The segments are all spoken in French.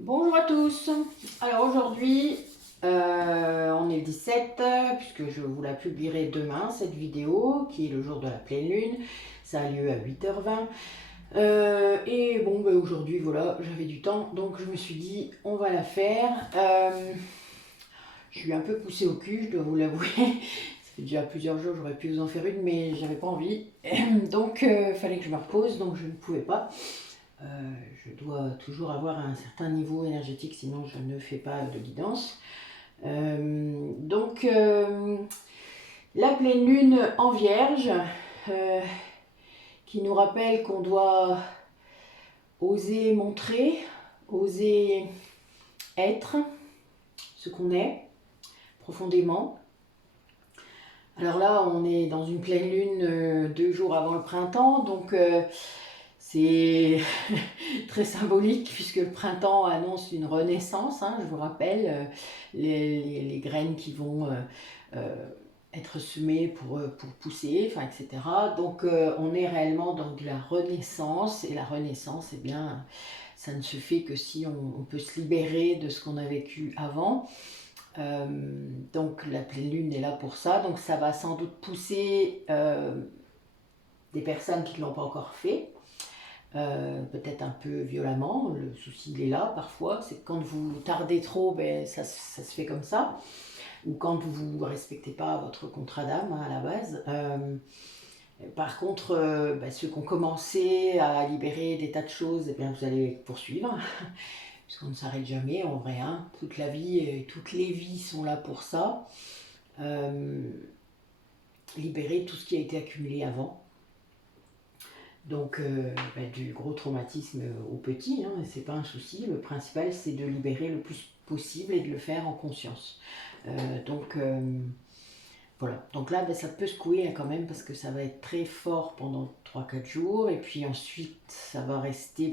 Bonjour à tous. Alors aujourd'hui, on est le 17, puisque je vous la publierai demain, cette vidéo, qui est le jour de la pleine lune. Ça a lieu à 8h20. Et bon, ben aujourd'hui, voilà, j'avais du temps, donc je me suis dit, on va la faire. Je suis un peu poussée au cul, je dois vous l'avouer. Ça fait déjà plusieurs jours, j'aurais pu vous en faire une, mais j'avais pas envie. Donc, il fallait que je me repose, donc je ne pouvais pas. Euh, je dois toujours avoir un certain niveau énergétique, sinon je ne fais pas de guidance. La pleine lune en Vierge, euh, qui nous rappelle qu'on doit oser montrer, oser être ce qu'on est profondément. Alors là, on est dans une pleine lune 2 jours avant le printemps, donc c'est très symbolique puisque le printemps annonce une renaissance, hein, je vous rappelle, les graines qui vont être semées pour pousser, enfin, etc. Donc on est réellement dans de la renaissance, et la renaissance, eh bien, ça ne se fait que si on peut se libérer de ce qu'on a vécu avant. Donc la pleine lune est là pour ça, donc ça va sans doute pousser des personnes qui ne l'ont pas encore fait. Peut-être un peu violemment, le souci il est là parfois, c'est que quand vous tardez trop, ben, ça se fait comme ça, ou quand vous ne respectez pas votre contrat d'âme, hein, à la base. Par contre, ben, ceux qui ont commencé à libérer des tas de choses, eh bien, vous allez poursuivre, puisqu'on ne s'arrête jamais en vrai, hein. Toute la vie et toutes les vies sont là pour ça. Libérer tout ce qui a été accumulé avant. Donc, du gros traumatisme au petit, hein, c'est pas un souci. Le principal, c'est de libérer le plus possible et de le faire en conscience. Voilà. Donc là, ça peut secouer, hein, quand même, parce que ça va être très fort pendant 3-4 jours. Et puis ensuite, ça va rester,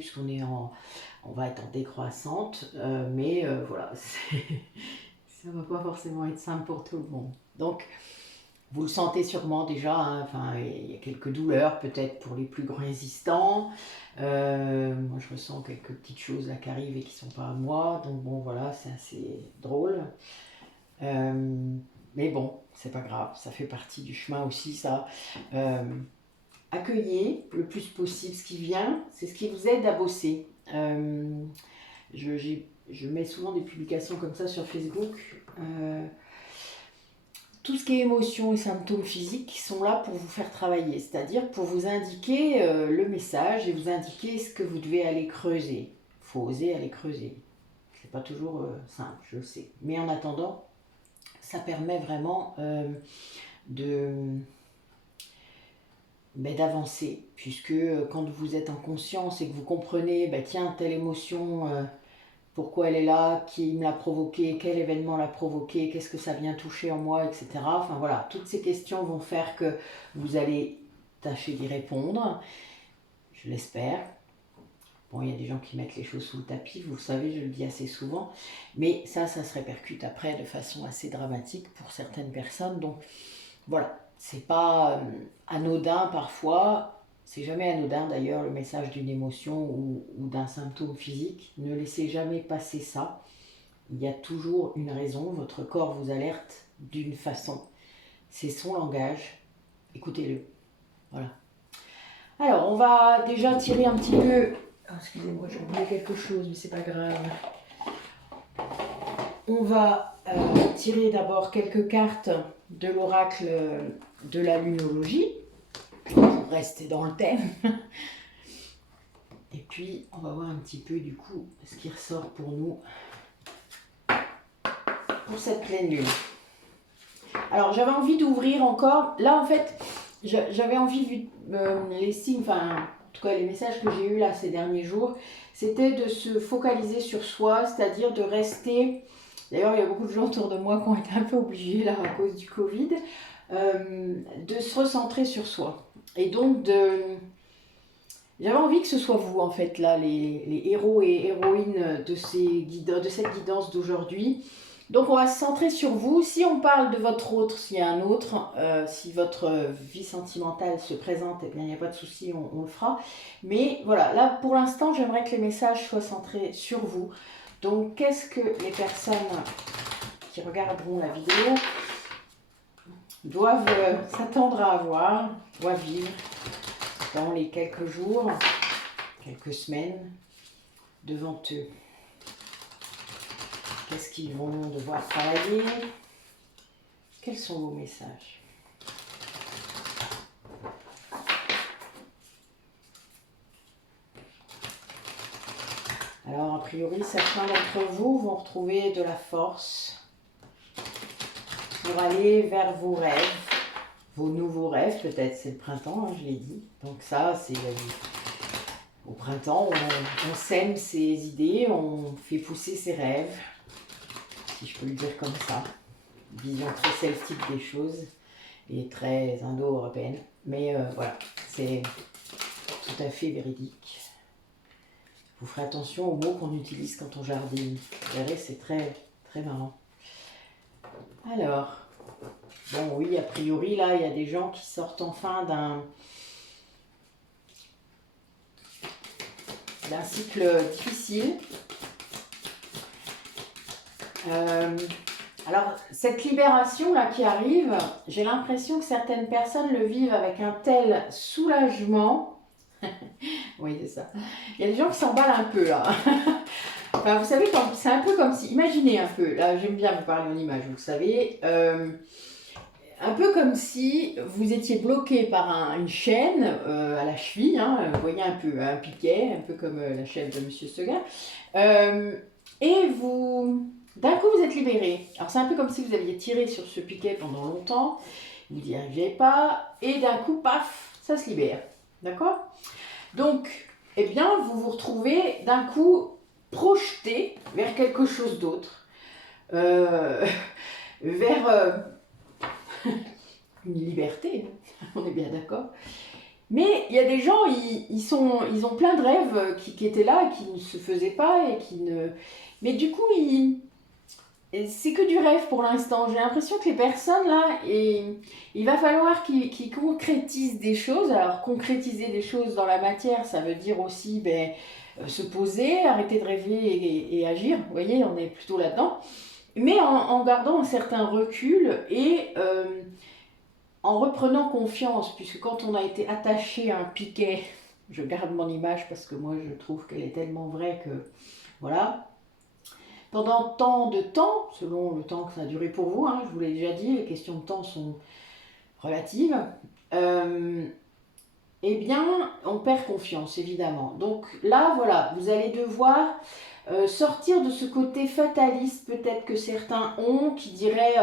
on va être en décroissante. Voilà, ça va pas forcément être simple pour tout le monde. Donc, vous le sentez sûrement déjà, hein. Enfin, il y a quelques douleurs peut-être pour les plus grands résistants. Moi, je ressens quelques petites choses là qui arrivent et qui ne sont pas à moi. Donc bon, voilà, c'est assez drôle. Mais bon, c'est pas grave, ça fait partie du chemin aussi, ça. Euh, Accueillez le plus possible ce qui vient, c'est ce qui vous aide à bosser. Je mets souvent des publications comme ça sur Facebook. Tout ce qui est émotions et symptômes physiques sont là pour vous faire travailler, c'est-à-dire pour vous indiquer le message et vous indiquer ce que vous devez aller creuser. Il faut oser aller creuser. C'est pas toujours simple, je le sais. Mais en attendant, ça permet vraiment de d'avancer, puisque quand vous êtes en conscience et que vous comprenez, tiens, telle émotion, pourquoi elle est là, qui me l'a provoqué, quel événement l'a provoqué, qu'est-ce que ça vient toucher en moi, etc. Enfin voilà, toutes ces questions vont faire que vous allez tâcher d'y répondre, je l'espère. Bon, il y a des gens qui mettent les choses sous le tapis, vous le savez, je le dis assez souvent, mais ça se répercute après de façon assez dramatique pour certaines personnes. Donc voilà, c'est pas anodin parfois. C'est jamais anodin d'ailleurs le message d'une émotion ou d'un symptôme physique. Ne laissez jamais passer ça. Il y a toujours une raison. Votre corps vous alerte d'une façon. C'est son langage. Écoutez-le. Voilà. Alors, on va déjà tirer un petit peu. Oh, excusez-moi, j'ai oublié quelque chose, mais c'est pas grave. On va tirer d'abord quelques cartes de l'oracle de la lunologie, pour rester dans le thème. Et puis, on va voir un petit peu du coup ce qui ressort pour nous pour cette pleine lune. Alors, j'avais envie d'ouvrir encore. Là, en fait, j'avais envie, vu les signes, enfin, en tout cas, les messages que j'ai eus là ces derniers jours, c'était de se focaliser sur soi, c'est-à-dire de rester. D'ailleurs, il y a beaucoup de gens autour de moi qui ont été un peu obligés là à cause du Covid, de se recentrer sur soi. Et donc, j'avais envie que ce soit vous, en fait, là, les héros et héroïnes de cette guidance d'aujourd'hui. Donc, on va se centrer sur vous. Si on parle de votre autre, s'il y a un autre, si votre vie sentimentale se présente, eh bien, il n'y a pas de souci, on le fera. Mais voilà, là, pour l'instant, j'aimerais que les messages soient centrés sur vous. Donc, qu'est-ce que les personnes qui regarderont la vidéo doivent s'attendre à avoir, doivent vivre dans les quelques jours, quelques semaines devant eux? Qu'est-ce qu'ils vont devoir travailler? Quels sont vos messages? Alors, a priori, certains d'entre vous vont retrouver de la force pour aller vers vos rêves, vos nouveaux rêves, peut-être, c'est le printemps, hein, je l'ai dit. Donc ça, c'est au printemps, on sème ses idées, on fait pousser ses rêves, si je peux le dire comme ça. Vision très celtique des choses et très indo-européenne. Mais voilà, c'est tout à fait véridique. Vous ferez attention aux mots qu'on utilise quand on jardine. Vous verrez, c'est très, très marrant. Alors, bon oui, a priori, là, il y a des gens qui sortent enfin d'un cycle difficile. Alors, cette libération-là qui arrive, j'ai l'impression que certaines personnes le vivent avec un tel soulagement. Oui, c'est ça. Il y a des gens qui s'emballent un peu, là. Enfin, vous savez, c'est un peu comme si... Imaginez un peu, là, j'aime bien vous parler en image, vous le savez. Un peu comme si vous étiez bloqué par une chaîne à la cheville, hein, vous voyez un peu, un piquet, un peu comme la chaîne de Monsieur Seguin. Et vous... D'un coup, vous êtes libéré. Alors, c'est un peu comme si vous aviez tiré sur ce piquet pendant longtemps, vous n'y arriviez pas, et d'un coup, paf, ça se libère. D'accord? Donc, eh bien, vous vous retrouvez d'un coup projeté vers quelque chose d'autre, vers une liberté, on est bien d'accord. Mais il y a des gens, ils ont plein de rêves qui étaient là, qui ne se faisaient pas, et qui ne... Mais du coup, c'est que du rêve pour l'instant. J'ai l'impression que les personnes là, il va falloir qu'ils concrétisent des choses. Alors concrétiser des choses dans la matière, ça veut dire aussi se poser, arrêter de rêver et agir. Vous voyez, on est plutôt là-dedans. Mais en gardant un certain recul et en reprenant confiance, puisque quand on a été attaché à un piquet, je garde mon image parce que moi je trouve qu'elle est tellement vraie que voilà. Pendant tant de temps, selon le temps que ça a duré pour vous, hein, je vous l'ai déjà dit, les questions de temps sont relatives, eh bien, on perd confiance, évidemment. Donc là, voilà, vous allez devoir sortir de ce côté fataliste, peut-être que certains ont, qui diraient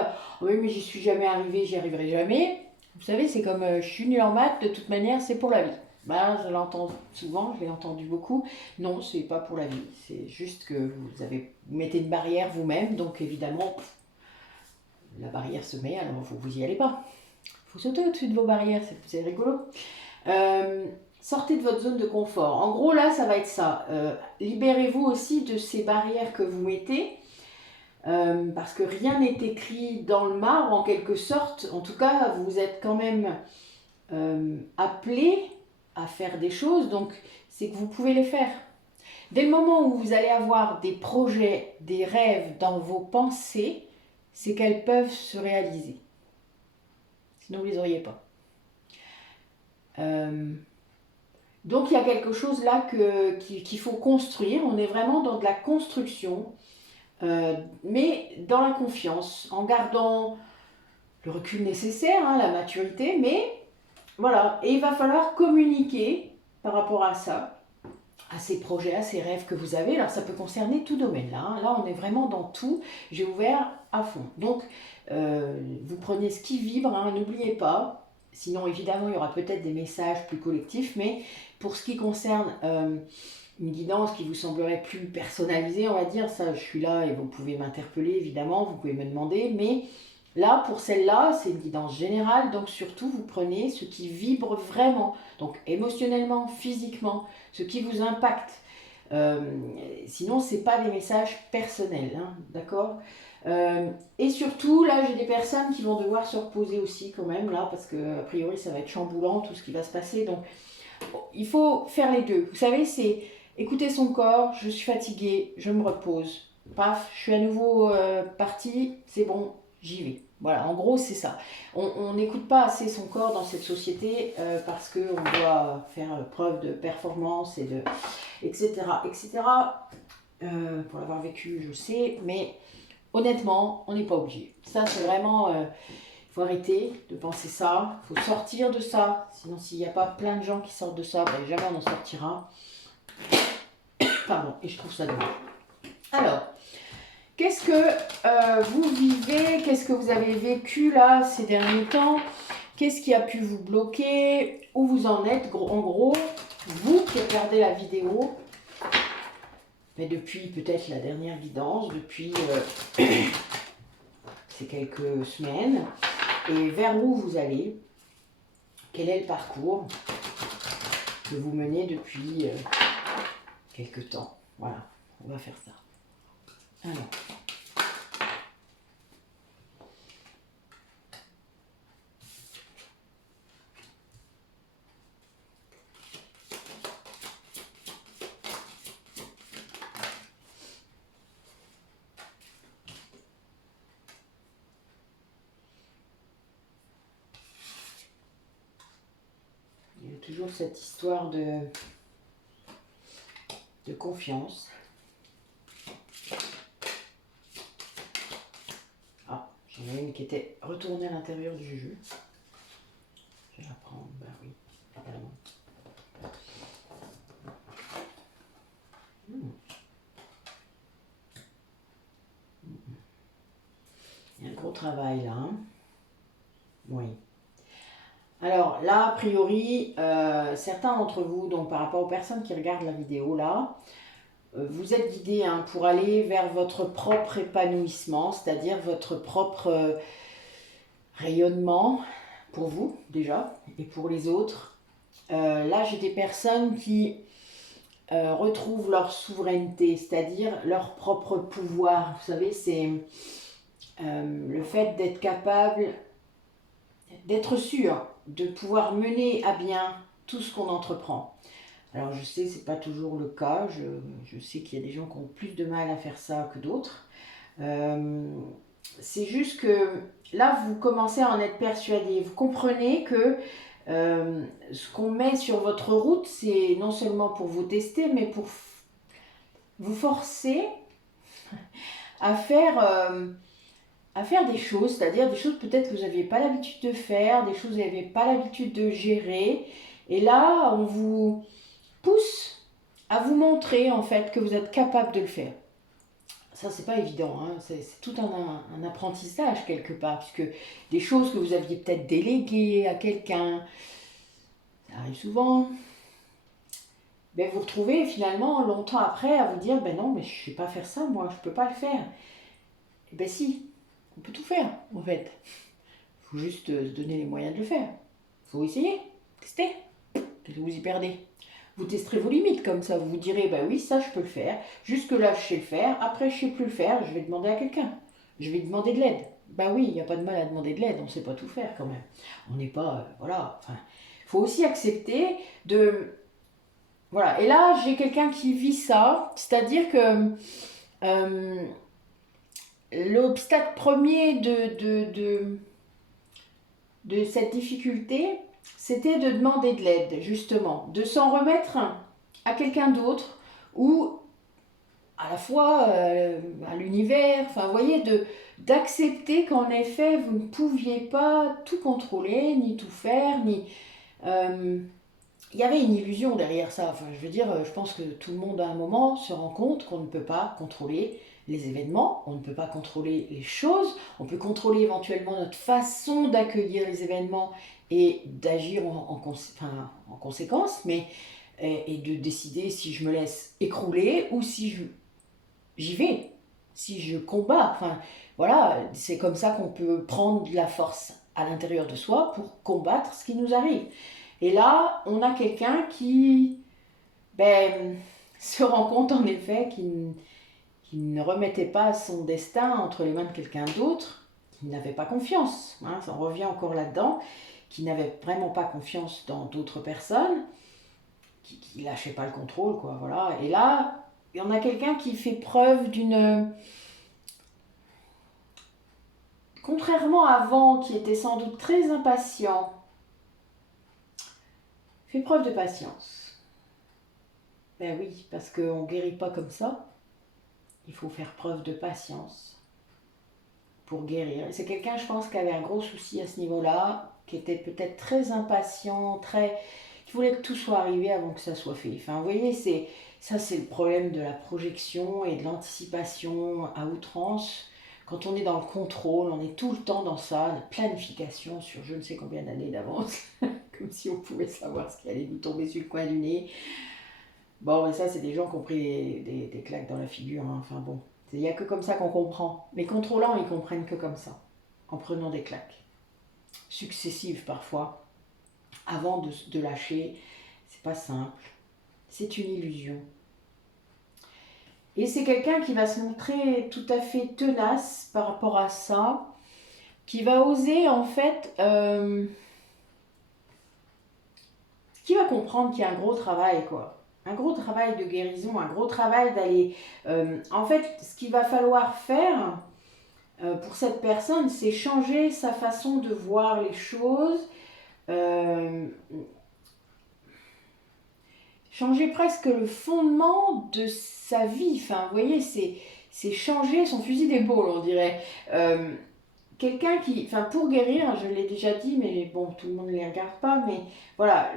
oui, mais j'y suis jamais arrivé, j'y arriverai jamais. Vous savez, c'est comme je suis nul en maths, de toute manière, c'est pour la vie. Ben, je l'entends souvent, je l'ai entendu beaucoup. Non, c'est pas pour la vie. C'est juste que vous mettez une barrière vous-même, donc évidemment, la barrière se met, alors vous y allez pas. Il faut sauter au-dessus de vos barrières, c'est rigolo. Sortez de votre zone de confort. En gros, là, ça va être ça. Libérez-vous aussi de ces barrières que vous mettez, parce que rien n'est écrit dans le marbre, en quelque sorte. En tout cas, vous êtes quand même appelé à faire des choses, donc c'est que vous pouvez les faire. Dès le moment où vous allez avoir des projets, des rêves dans vos pensées, c'est qu'elles peuvent se réaliser. Sinon, vous ne les auriez pas. Donc, il y a quelque chose là qu'il faut construire. On est vraiment dans de la construction, mais dans la confiance, en gardant le recul nécessaire, hein, la maturité, mais voilà. Et il va falloir communiquer par rapport à ça, à ces projets, à ces rêves que vous avez. Alors ça peut concerner tout domaine là. Hein. Là on est vraiment dans tout. J'ai ouvert à fond. Donc vous prenez ce qui vibre, hein, n'oubliez pas. Sinon évidemment il y aura peut-être des messages plus collectifs, mais pour ce qui concerne une guidance qui vous semblerait plus personnalisée, on va dire, ça je suis là et vous pouvez m'interpeller évidemment, vous pouvez me demander, mais là, pour celle-là, c'est une guidance générale, donc surtout, vous prenez ce qui vibre vraiment, donc émotionnellement, physiquement, ce qui vous impacte. Sinon, ce n'est pas des messages personnels, hein, d'accord. Et surtout, là, j'ai des personnes qui vont devoir se reposer aussi quand même, là, parce que a priori, ça va être chamboulant, tout ce qui va se passer, donc il faut faire les deux. Vous savez, c'est écouter son corps, je suis fatiguée, je me repose. paf, je suis à nouveau partie, c'est bon, j'y vais. Voilà, en gros, c'est ça. On n'écoute pas assez son corps dans cette société parce qu'on doit faire preuve de performance et de etc. etc. Pour l'avoir vécu, je sais, mais honnêtement, on n'est pas obligé. Ça, c'est vraiment, il faut arrêter de penser ça, il faut sortir de ça. Sinon, s'il n'y a pas plein de gens qui sortent de ça, ben, jamais on en sortira. Pardon, et je trouve ça dommage. Alors, qu'est-ce que vous vivez, qu'est-ce que vous avez vécu là ces derniers temps? Qu'est-ce qui a pu vous bloquer? Où vous en êtes, en gros, vous qui regardez la vidéo, mais depuis peut-être la dernière guidance, depuis ces quelques semaines, et vers où vous allez, quel est le parcours que vous menez depuis quelques temps. Voilà, on va faire ça. Alors. Il y a toujours cette histoire de confiance. Ah, j'en ai une qui était retournée à l'intérieur du jeu. Je vais la prendre, bah oui, évidemment. Il y a un gros travail là. Hein. Oui. Alors là, a priori, certains d'entre vous, donc par rapport aux personnes qui regardent la vidéo là, vous êtes guidés pour aller vers votre propre épanouissement, c'est-à-dire votre propre rayonnement pour vous déjà et pour les autres. Là, j'ai des personnes qui retrouvent leur souveraineté, c'est-à-dire leur propre pouvoir. Vous savez, c'est le fait d'être capable, d'être sûr de pouvoir mener à bien tout ce qu'on entreprend. Alors je sais, c'est pas toujours le cas, je sais qu'il y a des gens qui ont plus de mal à faire ça que d'autres. C'est juste que là, vous commencez à en être persuadé. Vous comprenez que ce qu'on met sur votre route, c'est non seulement pour vous tester, mais pour vous forcer à faire des choses, c'est-à-dire des choses peut-être que vous n'aviez pas l'habitude de faire, des choses que vous n'aviez pas l'habitude de gérer. Et là, on vous pousse à vous montrer en fait que vous êtes capable de le faire. Ça, c'est pas évident, hein. C'est tout un apprentissage quelque part, puisque des choses que vous aviez peut-être déléguées à quelqu'un, ça arrive souvent, ben vous retrouvez finalement longtemps après à vous dire ben non, mais je ne sais pas faire ça, moi, je ne peux pas le faire. Et ben si, on peut tout faire en fait. Il faut juste se donner les moyens de le faire. Il faut essayer, tester. Qu'est-ce que vous y perdez? Vous testerez vos limites comme ça, vous vous direz, bah oui, ça je peux le faire, jusque-là je sais le faire, après je sais plus le faire, je vais demander à quelqu'un, je vais demander de l'aide. Bah oui, il n'y a pas de mal à demander de l'aide, on ne sait pas tout faire quand même. On n'est pas, voilà, enfin, il faut aussi accepter de... Voilà, et là j'ai quelqu'un qui vit ça, c'est-à-dire que l'obstacle premier de cette difficulté, c'était de demander de l'aide, justement, de s'en remettre à quelqu'un d'autre ou à la fois à l'univers, enfin, vous voyez, d'accepter qu'en effet, vous ne pouviez pas tout contrôler, ni tout faire, ni... il y avait une illusion derrière ça. Enfin, je veux dire, je pense que tout le monde à un moment se rend compte qu'on ne peut pas contrôler les événements, on ne peut pas contrôler les choses, on peut contrôler éventuellement notre façon d'accueillir les événements et d'agir en conséquence, mais et de décider si je me laisse écrouler ou si j'y vais, si je combats. Enfin, voilà, c'est comme ça qu'on peut prendre de la force à l'intérieur de soi pour combattre ce qui nous arrive. Et là, on a quelqu'un qui se rend compte en effet qu'il ne remettait pas son destin entre les mains de quelqu'un d'autre, qui n'avait pas confiance, hein, ça en revient encore là-dedans, qui n'avait vraiment pas confiance dans d'autres personnes, qui lâchait pas le contrôle, quoi, voilà. Et là, on a quelqu'un qui fait preuve d'une... Contrairement à avant, qui était sans doute très impatient, fait preuve de patience. Ben oui, parce qu'on ne guérit pas comme ça. Il faut faire preuve de patience pour guérir. Et c'est quelqu'un, je pense, qui avait un gros souci à ce niveau-là, qui était peut-être très impatient, qui voulait que tout soit arrivé avant que ça soit fait. Enfin, vous voyez, ça c'est le problème de la projection et de l'anticipation à outrance. Quand on est dans le contrôle, on est tout le temps dans ça, la planification sur je ne sais combien d'années d'avance, comme si on pouvait savoir ce qui allait nous tomber sur le coin du nez. Bon, mais ça, c'est des gens qui ont pris des claques dans la figure, hein. Enfin bon, il n'y a que comme ça qu'on comprend. Les contrôlants, ils comprennent que comme ça, en prenant des claques. Successives parfois, avant de lâcher. C'est pas simple. C'est une illusion. Et c'est quelqu'un qui va se montrer tout à fait tenace par rapport à ça, qui va oser en fait, qui va comprendre qu'il y a un gros travail, quoi. Un gros travail de guérison, un gros travail d'aller... en fait, ce qu'il va falloir faire pour cette personne, c'est changer sa façon de voir les choses, changer presque le fondement de sa vie. Enfin, vous voyez, c'est changer son fusil d'épaule, on dirait. Quelqu'un qui... Enfin, pour guérir, je l'ai déjà dit, mais bon, tout le monde ne les regarde pas, mais voilà,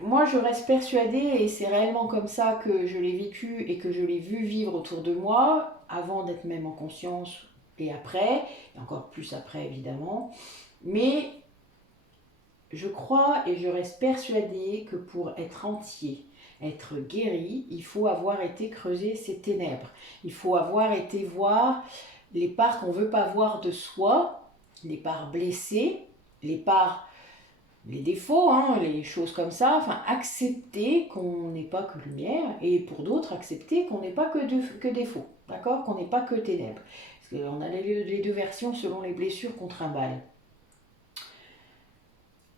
moi, je reste persuadée, et c'est réellement comme ça que je l'ai vécu et que je l'ai vu vivre autour de moi, avant d'être même en conscience et après, et encore plus après évidemment. Mais je crois et je reste persuadée que pour être entier, être guéri, il faut avoir été creuser ses ténèbres. Il faut avoir été voir les parts qu'on ne veut pas voir de soi, les parts blessées, les défauts, hein, les choses comme ça, enfin accepter qu'on n'est pas que lumière, et pour d'autres accepter qu'on n'est pas que défaut, d'accord, qu'on n'est pas que ténèbres. Parce qu'on a les deux versions selon les blessures qu'on trimballe.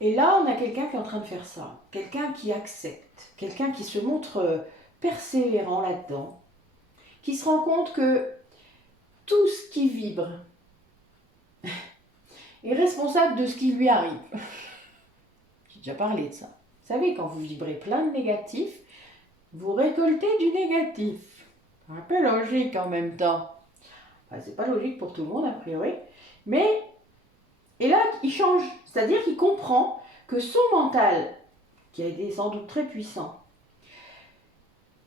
Et là, on a quelqu'un qui est en train de faire ça, quelqu'un qui accepte, quelqu'un qui se montre persévérant là-dedans, qui se rend compte que tout ce qui vibre est responsable de ce qui lui arrive. J'ai déjà parlé de ça. Vous savez, quand vous vibrez plein de négatifs, vous récoltez du négatif. Un peu logique en même temps. Enfin, c'est pas logique pour tout le monde a priori. Mais, et là, il change. C'est-à-dire qu'il comprend que son mental, qui a été sans doute très puissant,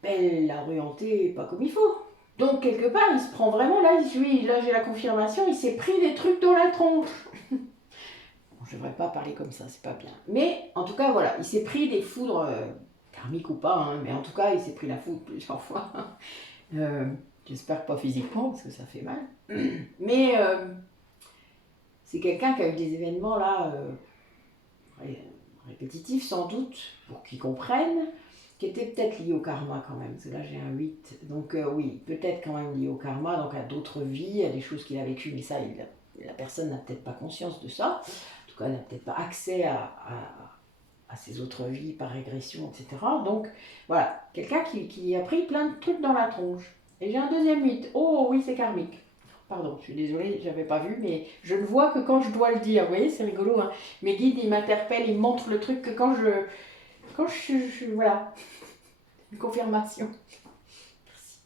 ben, l'a orienté pas comme il faut. Donc, quelque part, il se prend vraiment là, là j'ai la confirmation, il s'est pris des trucs dans la tronche. Bon, je devrais pas parler comme ça, c'est pas bien. Mais, en tout cas, voilà, il s'est pris des foudres, karmiques ou pas, hein, mais en tout cas, il s'est pris la foudre plusieurs fois. J'espère pas physiquement, parce que ça fait mal. Mais c'est quelqu'un qui a eu des événements là, répétitifs sans doute, pour qu'ils comprennent, qui étaient peut-être liés au karma quand même. Parce que là j'ai un 8, donc oui, peut-être quand même lié au karma, donc à d'autres vies, à des choses qu'il a vécues, mais ça, la personne n'a peut-être pas conscience de ça. En tout cas, elle n'a peut-être pas accès à ses autres vies par régression, etc. Donc voilà, quelqu'un qui a pris plein de trucs dans la tronche. Et j'ai un deuxième 8. Oh oui, c'est karmique. Pardon, je suis désolée, j'avais pas vu, mais je ne vois que quand je dois le dire. Vous voyez, c'est rigolo, hein. Mes guides, ils m'interpellent, ils me montrent le truc que quand voilà, une confirmation. Merci.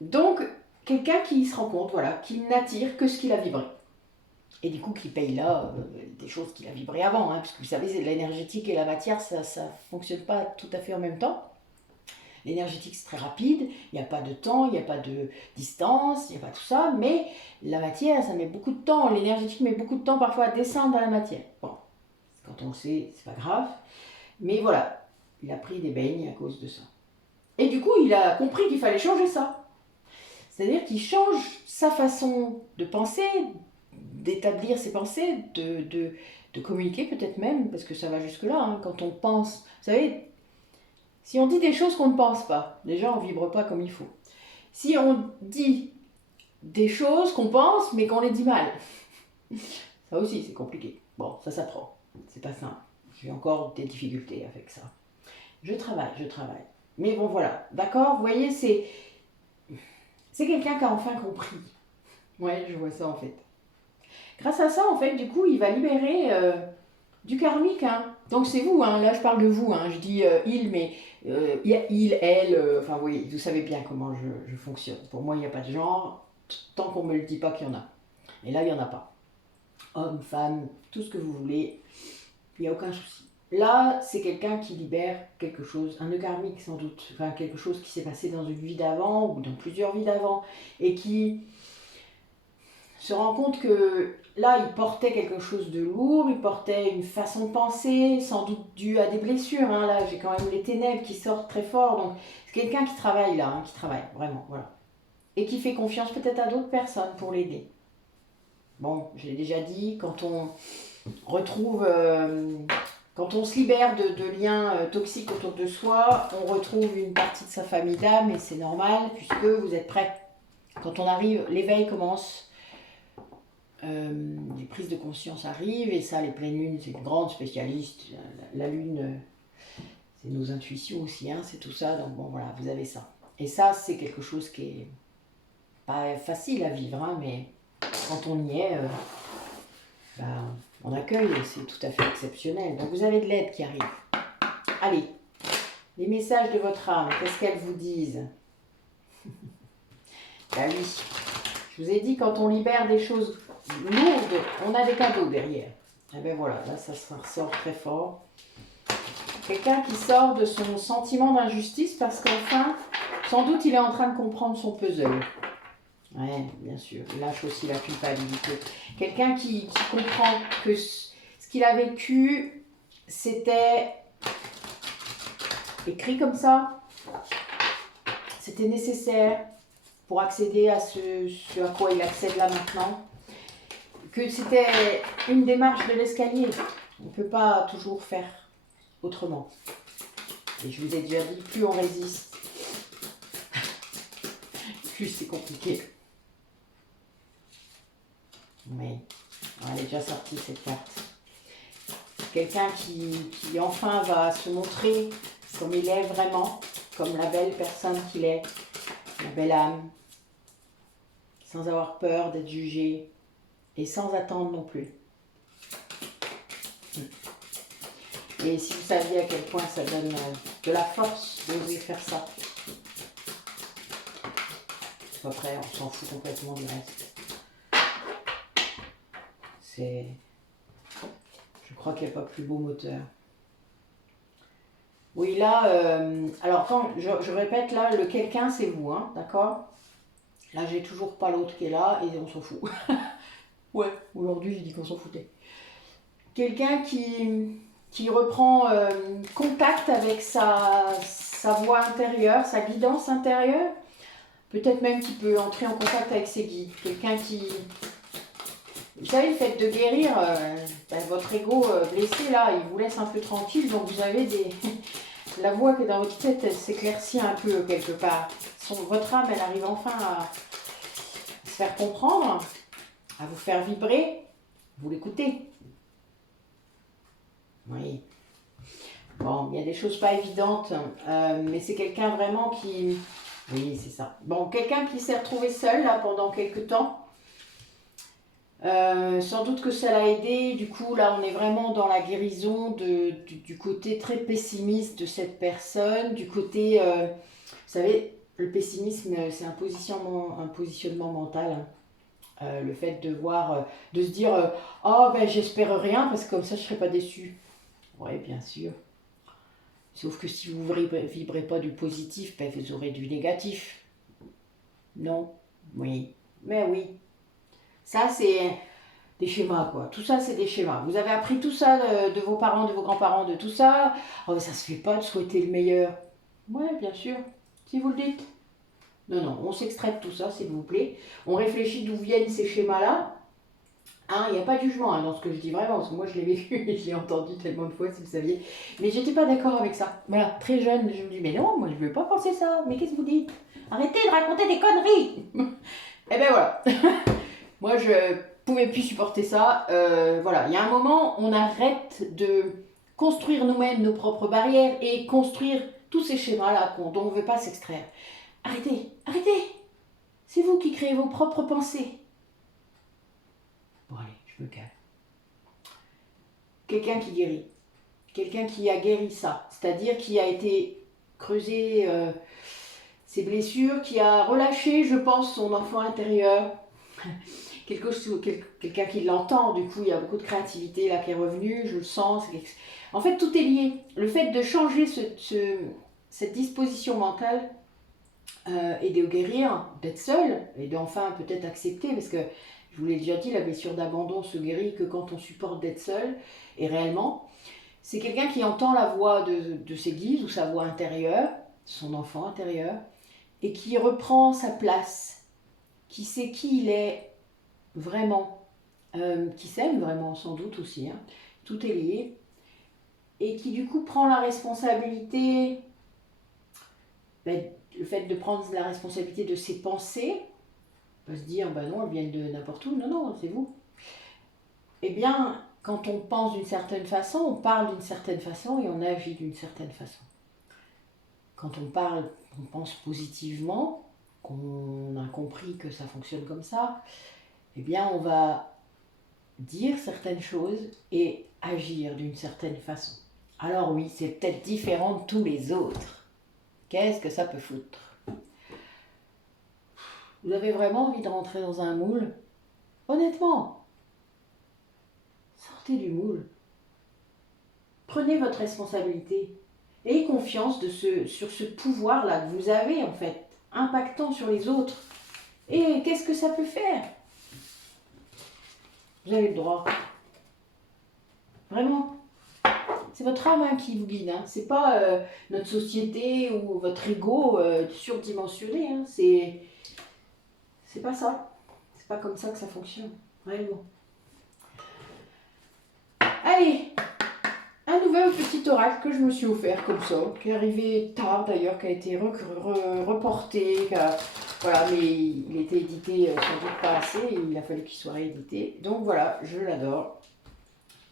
Donc, quelqu'un qui se rend compte, voilà, qui n'attire que ce qu'il a vibré. Et du coup, qui paye là des choses qu'il a vibré avant, hein, parce que vous savez, l'énergétique et la matière, ça ne fonctionne pas tout à fait en même temps. L'énergétique, c'est très rapide, il n'y a pas de temps, il n'y a pas de distance, il n'y a pas tout ça, mais la matière, ça met beaucoup de temps. L'énergétique met beaucoup de temps parfois à descendre dans la matière. Bon, quand on le sait, c'est pas grave. Mais voilà, il a pris des beignes à cause de ça. Et du coup, il a compris qu'il fallait changer ça. C'est-à-dire qu'il change sa façon de penser, d'établir ses pensées, de communiquer peut-être même, parce que ça va jusque-là, hein, quand on pense. Vous savez, si on dit des choses qu'on ne pense pas, déjà on ne vibre pas comme il faut. Si on dit des choses qu'on pense, mais qu'on les dit mal, ça aussi c'est compliqué. Bon, ça s'apprend, c'est pas simple. J'ai encore des difficultés avec ça. Je travaille. Mais bon, voilà, d'accord. Vous voyez, c'est quelqu'un qui a enfin compris. Ouais, je vois ça en fait. Grâce à ça, en fait, du coup, il va libérer du karmique. Hein. Donc c'est vous, hein. Là je parle de vous. Hein. Je dis il, mais il, elle, enfin oui, vous savez bien comment je fonctionne. Pour moi, il n'y a pas de genre, tant qu'on ne me le dit pas qu'il y en a. Et là, il n'y en a pas. Homme, femme, tout ce que vous voulez, il n'y a aucun souci. Là, c'est quelqu'un qui libère quelque chose, un nœud karmique sans doute, enfin quelque chose qui s'est passé dans une vie d'avant ou dans plusieurs vies d'avant, et qui se rend compte que là, il portait quelque chose de lourd, il portait une façon de penser, sans doute due à des blessures. Hein. Là, j'ai quand même les ténèbres qui sortent très fort, donc c'est quelqu'un qui travaille là, hein, qui travaille vraiment, voilà. Et qui fait confiance peut-être à d'autres personnes pour l'aider. Bon, je l'ai déjà dit, quand on retrouve... quand on se libère de liens toxiques autour de soi, on retrouve une partie de sa famille d'âme et c'est normal puisque vous êtes prêts. Quand on arrive, l'éveil commence, les prises de conscience arrivent et ça, les pleines lunes, c'est une grande spécialiste. La lune, c'est nos intuitions aussi, hein, c'est tout ça. Donc bon, voilà, vous avez ça. Et ça, c'est quelque chose qui est pas facile à vivre, hein, mais quand on y est, on accueille et c'est tout à fait exceptionnel. Donc vous avez de l'aide qui arrive. Allez, les messages de votre âme, qu'est-ce qu'elles vous disent? Bah oui, je vous ai dit, quand on libère des choses lourdes, on a des cadeaux derrière. Et ben voilà, là ça ressort très fort. Quelqu'un qui sort de son sentiment d'injustice parce qu'enfin, sans doute, il est en train de comprendre son puzzle. Ouais, bien sûr, il lâche aussi la culpabilité. Quelqu'un qui comprend que ce qu'il a vécu, c'était écrit comme ça, c'était nécessaire pour accéder à ce à quoi il accède là maintenant, que c'était une démarche de l'escalier. On ne peut pas toujours faire autrement. Et je vous ai déjà dit, plus on résiste, plus c'est compliqué. Oui, elle est déjà sortie cette carte. Quelqu'un qui enfin va se montrer comme il est vraiment, comme la belle personne qu'il est, la belle âme, sans avoir peur d'être jugé et sans attendre non plus. Et si vous saviez à quel point ça donne de la force d'oser faire ça. Après, on s'en fout complètement du reste. Je crois qu'il n'y a pas plus beau moteur. Oui, là, alors quand je répète, là, le quelqu'un, c'est vous, hein, d'accord? Là, j'ai toujours pas l'autre qui est là et on s'en fout. Ouais, aujourd'hui, j'ai dit qu'on s'en foutait. Quelqu'un qui reprend contact avec sa voix intérieure, sa guidance intérieure. Peut-être même qu'il peut entrer en contact avec ses guides. Quelqu'un qui... Vous savez, le fait de guérir, votre ego blessé, là, il vous laisse un peu tranquille. Donc vous avez des... La voix qui est dans votre tête, elle s'éclaircit un peu quelque part. Votre âme, elle arrive enfin à se faire comprendre, à vous faire vibrer. Vous l'écoutez. Oui. Bon, il y a des choses pas évidentes, mais c'est quelqu'un vraiment qui... Oui, c'est ça. Bon, quelqu'un qui s'est retrouvé seul là pendant quelques temps. Sans doute que ça l'a aidé. Du coup, là, on est vraiment dans la guérison du côté très pessimiste de cette personne. Du côté, vous savez, le pessimisme, c'est un positionnement mental. Le fait de voir, de se dire, oh ben j'espère rien parce que comme ça je ne serai pas déçu. Oui, bien sûr. Sauf que si vous ne vibrez pas du positif, ben vous aurez du négatif. Non. Oui. Mais oui. Ça, c'est des schémas, quoi. Tout ça, c'est des schémas. Vous avez appris tout ça de vos parents, de vos grands-parents, de tout ça. Oh, ça se fait pas de souhaiter le meilleur. Ouais, bien sûr. Si vous le dites. Non, non, on s'extrait de tout ça, s'il vous plaît. On réfléchit d'où viennent ces schémas-là. Hein, il n'y a pas de jugement dans ce que je dis vraiment, parce que moi je l'ai vécu et je l'ai entendu tellement de fois, si vous saviez. Mais j'étais pas d'accord avec ça. Voilà, très jeune, je me dis, mais non, moi je veux pas penser ça. Mais qu'est-ce que vous dites? Arrêtez de raconter des conneries. Et ben voilà. Moi je pouvais plus supporter ça. Voilà, il y a un moment, on arrête de construire nous-mêmes nos propres barrières et construire tous ces schémas-là dont on ne veut pas s'extraire. Arrêtez, arrêtez. C'est vous qui créez vos propres pensées. Bon allez, je me calme. Quelqu'un qui guérit. Quelqu'un qui a guéri ça. C'est-à-dire qui a été creusé ses blessures, qui a relâché, je pense, son enfant intérieur. Quelqu'un qui l'entend, du coup, il y a beaucoup de créativité là qui est revenue, je le sens. En fait, tout est lié. Le fait de changer cette disposition mentale et de guérir, d'être seul, et d'enfin peut-être accepter, parce que je vous l'ai déjà dit, la blessure d'abandon se guérit que quand on supporte d'être seul, et réellement, c'est quelqu'un qui entend la voix de ses guides, ou sa voix intérieure, son enfant intérieur, et qui reprend sa place, qui sait qui il est vraiment, qui s'aime vraiment sans doute aussi, hein. Tout est lié, et qui du coup prend la responsabilité, le fait de prendre la responsabilité de ses pensées, on peut se dire, bah non, elles viennent de n'importe où, non, non, c'est vous. Eh bien, quand on pense d'une certaine façon, on parle d'une certaine façon et on agit d'une certaine façon. Quand on parle, on pense positivement, qu'on a compris que ça fonctionne comme ça, eh bien, on va dire certaines choses et agir d'une certaine façon. Alors oui, c'est peut-être différent de tous les autres. Qu'est-ce que ça peut foutre? Vous avez vraiment envie de rentrer dans un moule? Honnêtement, sortez du moule. Prenez votre responsabilité. Ayez confiance sur ce pouvoir-là que vous avez en fait, impactant sur les autres. Et qu'est-ce que ça peut faire? Vous avez le droit. Vraiment. C'est votre âme hein, qui vous guide. Hein. C'est pas notre société ou votre ego surdimensionné. Hein. C'est pas ça. C'est pas comme ça que ça fonctionne. Réellement. Allez, un nouvel petit oracle que je me suis offert comme ça, qui est arrivé tard d'ailleurs, qui a été reporté. Voilà, mais il était édité sans doute pas assez. Et il a fallu qu'il soit réédité. Donc voilà, je l'adore.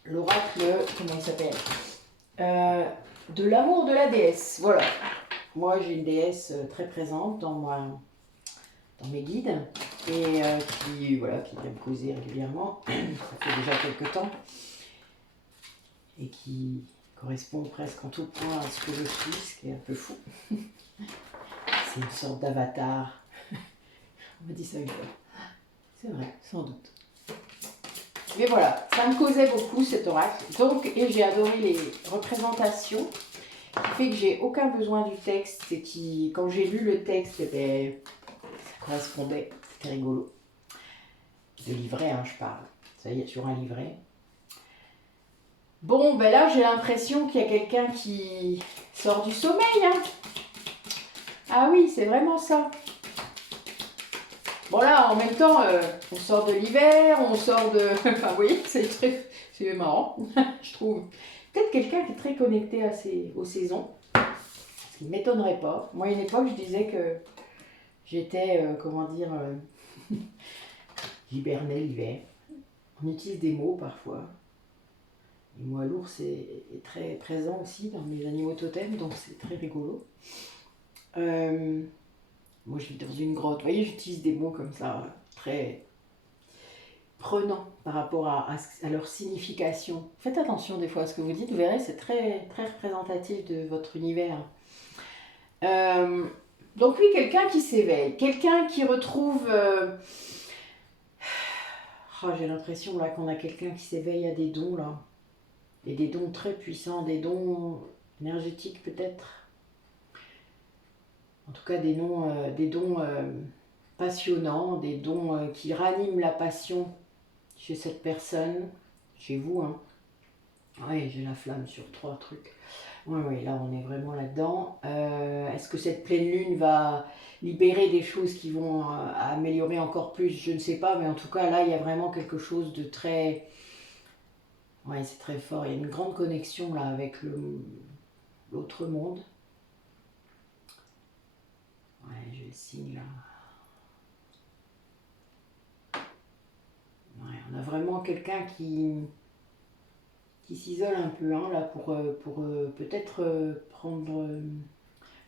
L'oracle, comment il s'appelle de l'amour de la déesse. Voilà. Moi, j'ai une déesse très présente dans mes guides et qui vient me causer régulièrement. Ça fait déjà quelques temps et qui correspond presque en tout point à ce que je suis, ce qui est un peu fou. C'est une sorte d'avatar. On me dit ça une fois. C'est vrai, sans doute. Mais voilà, ça me causait beaucoup cet oracle. Donc, et j'ai adoré les représentations, qui fait que j'ai aucun besoin du texte et qui, quand j'ai lu le texte, ça correspondait. C'était rigolo. De livret, hein, je parle. Ça y est, sur un livret. Bon, ben là, j'ai l'impression qu'il y a quelqu'un qui sort du sommeil. Hein. Ah oui, c'est vraiment ça. Bon là, en même temps, on sort de l'hiver, on sort de... Enfin, vous voyez, c'est marrant, je trouve. Peut-être quelqu'un qui est très connecté aux saisons. Ce qui ne m'étonnerait pas. Moi, à une époque, je disais que j'étais, j'hibernais l'hiver. On utilise des mots parfois. Et moi, l'ours est très présent aussi dans mes animaux totems, donc c'est très rigolo. Moi, je vis dans une grotte. Vous voyez, j'utilise des mots comme ça, très prenants par rapport à leur signification. Faites attention des fois à ce que vous dites, vous verrez, c'est très, très représentatif de votre univers. Donc oui, quelqu'un qui s'éveille, quelqu'un qui retrouve... j'ai l'impression là qu'on a quelqu'un qui s'éveille à des dons là. Et des dons très puissants, des dons énergétiques peut-être. En tout cas des dons passionnants, des dons qui raniment la passion chez cette personne, chez vous. Hein. Oui, j'ai la flamme sur 3 trucs. Oui, là on est vraiment là-dedans. Est-ce que cette pleine lune va libérer des choses qui vont améliorer encore plus? Je ne sais pas, mais en tout cas là il y a vraiment quelque chose de très... Ouais, c'est très fort. Il y a une grande connexion là avec l'autre monde. Ouais, j'ai le signe là. Ouais, on a vraiment quelqu'un qui s'isole un peu hein, là pour peut-être prendre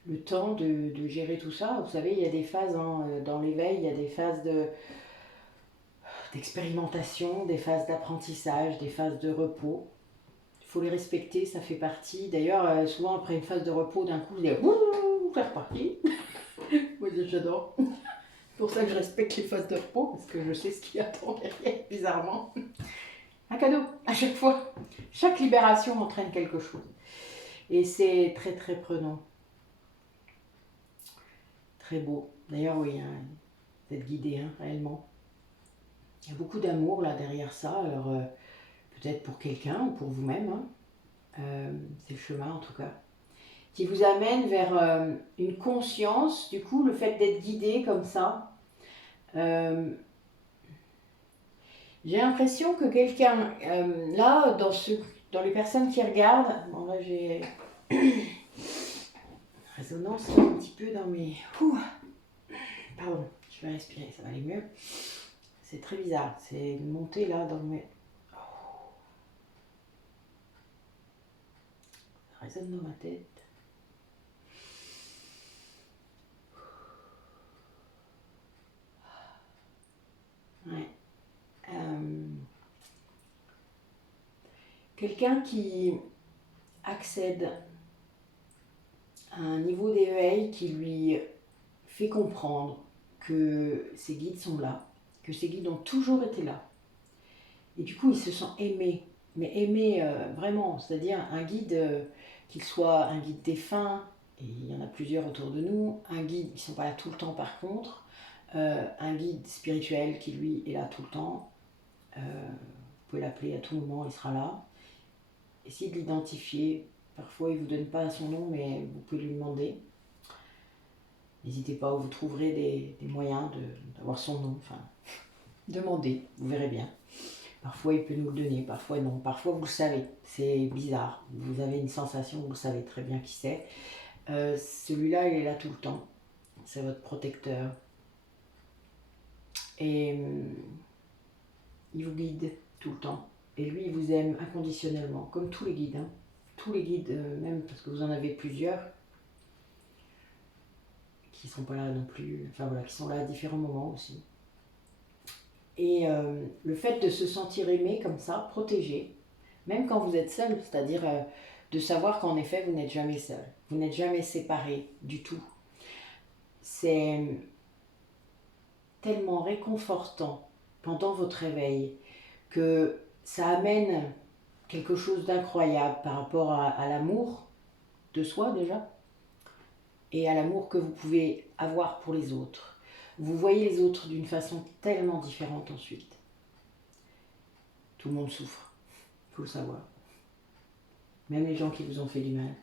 le temps de gérer tout ça. Vous savez, il y a des phases hein, dans l'éveil, il y a des phases d'expérimentation, des phases d'apprentissage, des phases de repos. Il faut les respecter, ça fait partie. D'ailleurs, souvent après une phase de repos, d'un coup, vous dites ouh, c'est reparti. Moi, j'adore. C'est pour ça que je respecte les phases de repos, parce que je sais ce qui attend derrière, bizarrement. Un cadeau, à chaque fois. Chaque libération entraîne quelque chose. Et c'est très très prenant. Très beau. D'ailleurs, oui, hein, vous êtes guidé, hein, réellement. Il y a beaucoup d'amour là derrière ça. Alors, peut-être pour quelqu'un ou pour vous-même. Hein. C'est le chemin en tout cas. Qui vous amène vers une conscience. Du coup, le fait d'être guidé comme ça. J'ai l'impression que quelqu'un, là, dans les personnes qui regardent, bon là j'ai résonance un petit peu dans mes... Pardon, je vais respirer, ça va aller mieux. C'est très bizarre, c'est une montée là dans mes... Ça résonne dans ma tête. Ouais. Quelqu'un qui accède à un niveau d'éveil qui lui fait comprendre que ses guides sont là, que ses guides ont toujours été là. Et du coup, il se sent aimé, mais aimé vraiment, c'est-à-dire un guide, qu'il soit un guide défunt, et il y en a plusieurs autour de nous, un guide, ils ne sont pas là tout le temps par contre, un guide spirituel qui lui est là tout le temps, vous pouvez l'appeler à tout moment, il sera là. Essayez de l'identifier, parfois il ne vous donne pas son nom, mais vous pouvez lui demander. N'hésitez pas, vous trouverez des moyens d'avoir son nom, enfin, demandez, vous verrez bien. Parfois il peut nous le donner, parfois non, parfois vous le savez, c'est bizarre, vous avez une sensation, vous savez très bien qui c'est. Celui-là il est là tout le temps, c'est votre protecteur. Et il vous guide tout le temps. Et lui il vous aime inconditionnellement, comme tous les guides. Hein. Tous les guides, même parce que vous en avez plusieurs, qui ne sont pas là non plus, enfin voilà, qui sont là à différents moments aussi. Et le fait de se sentir aimé comme ça, protégé, même quand vous êtes seul, c'est-à-dire de savoir qu'en effet vous n'êtes jamais seul, vous n'êtes jamais séparé du tout. C'est tellement réconfortant pendant votre réveil que ça amène quelque chose d'incroyable par rapport à l'amour de soi déjà et à l'amour que vous pouvez avoir pour les autres. Vous voyez les autres d'une façon tellement différente ensuite. Tout le monde souffre, il faut le savoir. Même les gens qui vous ont fait du mal.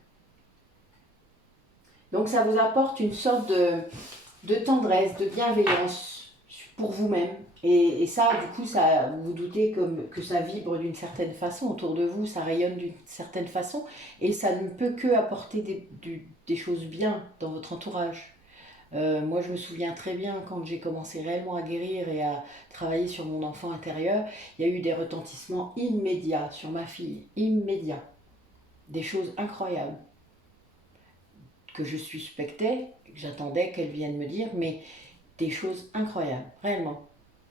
Donc ça vous apporte une sorte de tendresse, de bienveillance pour vous-même. Et ça, du coup, ça, vous vous doutez que ça vibre d'une certaine façon autour de vous, ça rayonne d'une certaine façon. Et ça ne peut que apporter des choses bien dans votre entourage. Moi, je me souviens très bien quand j'ai commencé réellement à guérir et à travailler sur mon enfant intérieur, il y a eu des retentissements immédiats sur ma fille, immédiats. Des choses incroyables que je suspectais, que j'attendais qu'elle vienne me dire, mais des choses incroyables, réellement,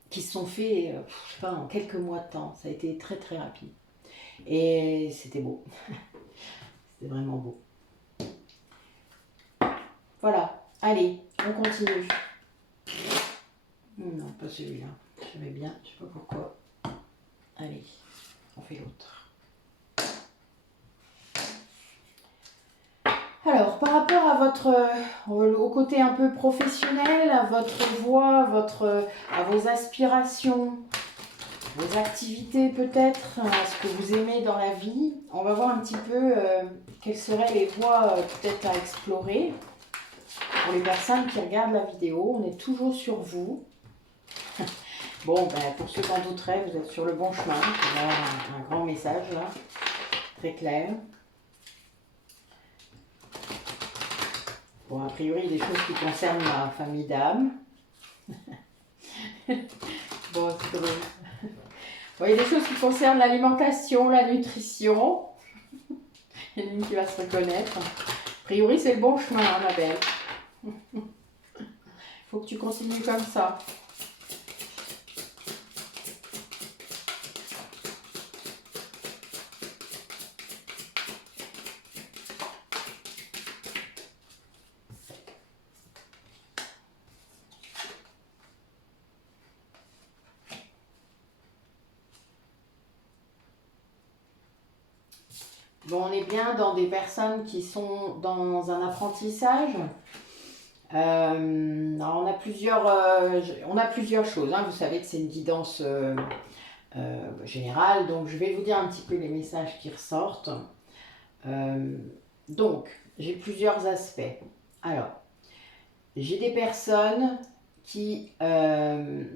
qui se sont faites, je sais pas, en quelques mois de temps. Ça a été très très rapide. Et c'était beau. C'était vraiment beau. Voilà, allez, on continue. Non, pas celui-là. J'aimais bien, je sais pas pourquoi. Allez, on fait l'autre. Alors, par rapport à au côté un peu professionnel, à votre voix, à vos aspirations, vos activités peut-être, à ce que vous aimez dans la vie, on va voir un petit peu quelles seraient les voies peut-être à explorer. Pour les personnes qui regardent la vidéo, on est toujours sur vous. Bon, ben, pour ceux qui en douteraient, vous êtes sur le bon chemin. Il y a un grand message là, très clair. Bon, a priori, des choses qui concernent ma famille d'âme. Bon, c'est drôle. Bon, il y a des choses qui concernent l'alimentation, la nutrition. Il y en a une qui va se reconnaître. priori, c'est le bon chemin, hein, ma belle. Faut que tu continues comme ça. Bon, on est bien dans des personnes qui sont dans un apprentissage. Alors on a plusieurs choses, hein. Vous savez que c'est une guidance générale, donc je vais vous dire un petit peu les messages qui ressortent. Donc, j'ai plusieurs aspects. Alors, j'ai des personnes qui vont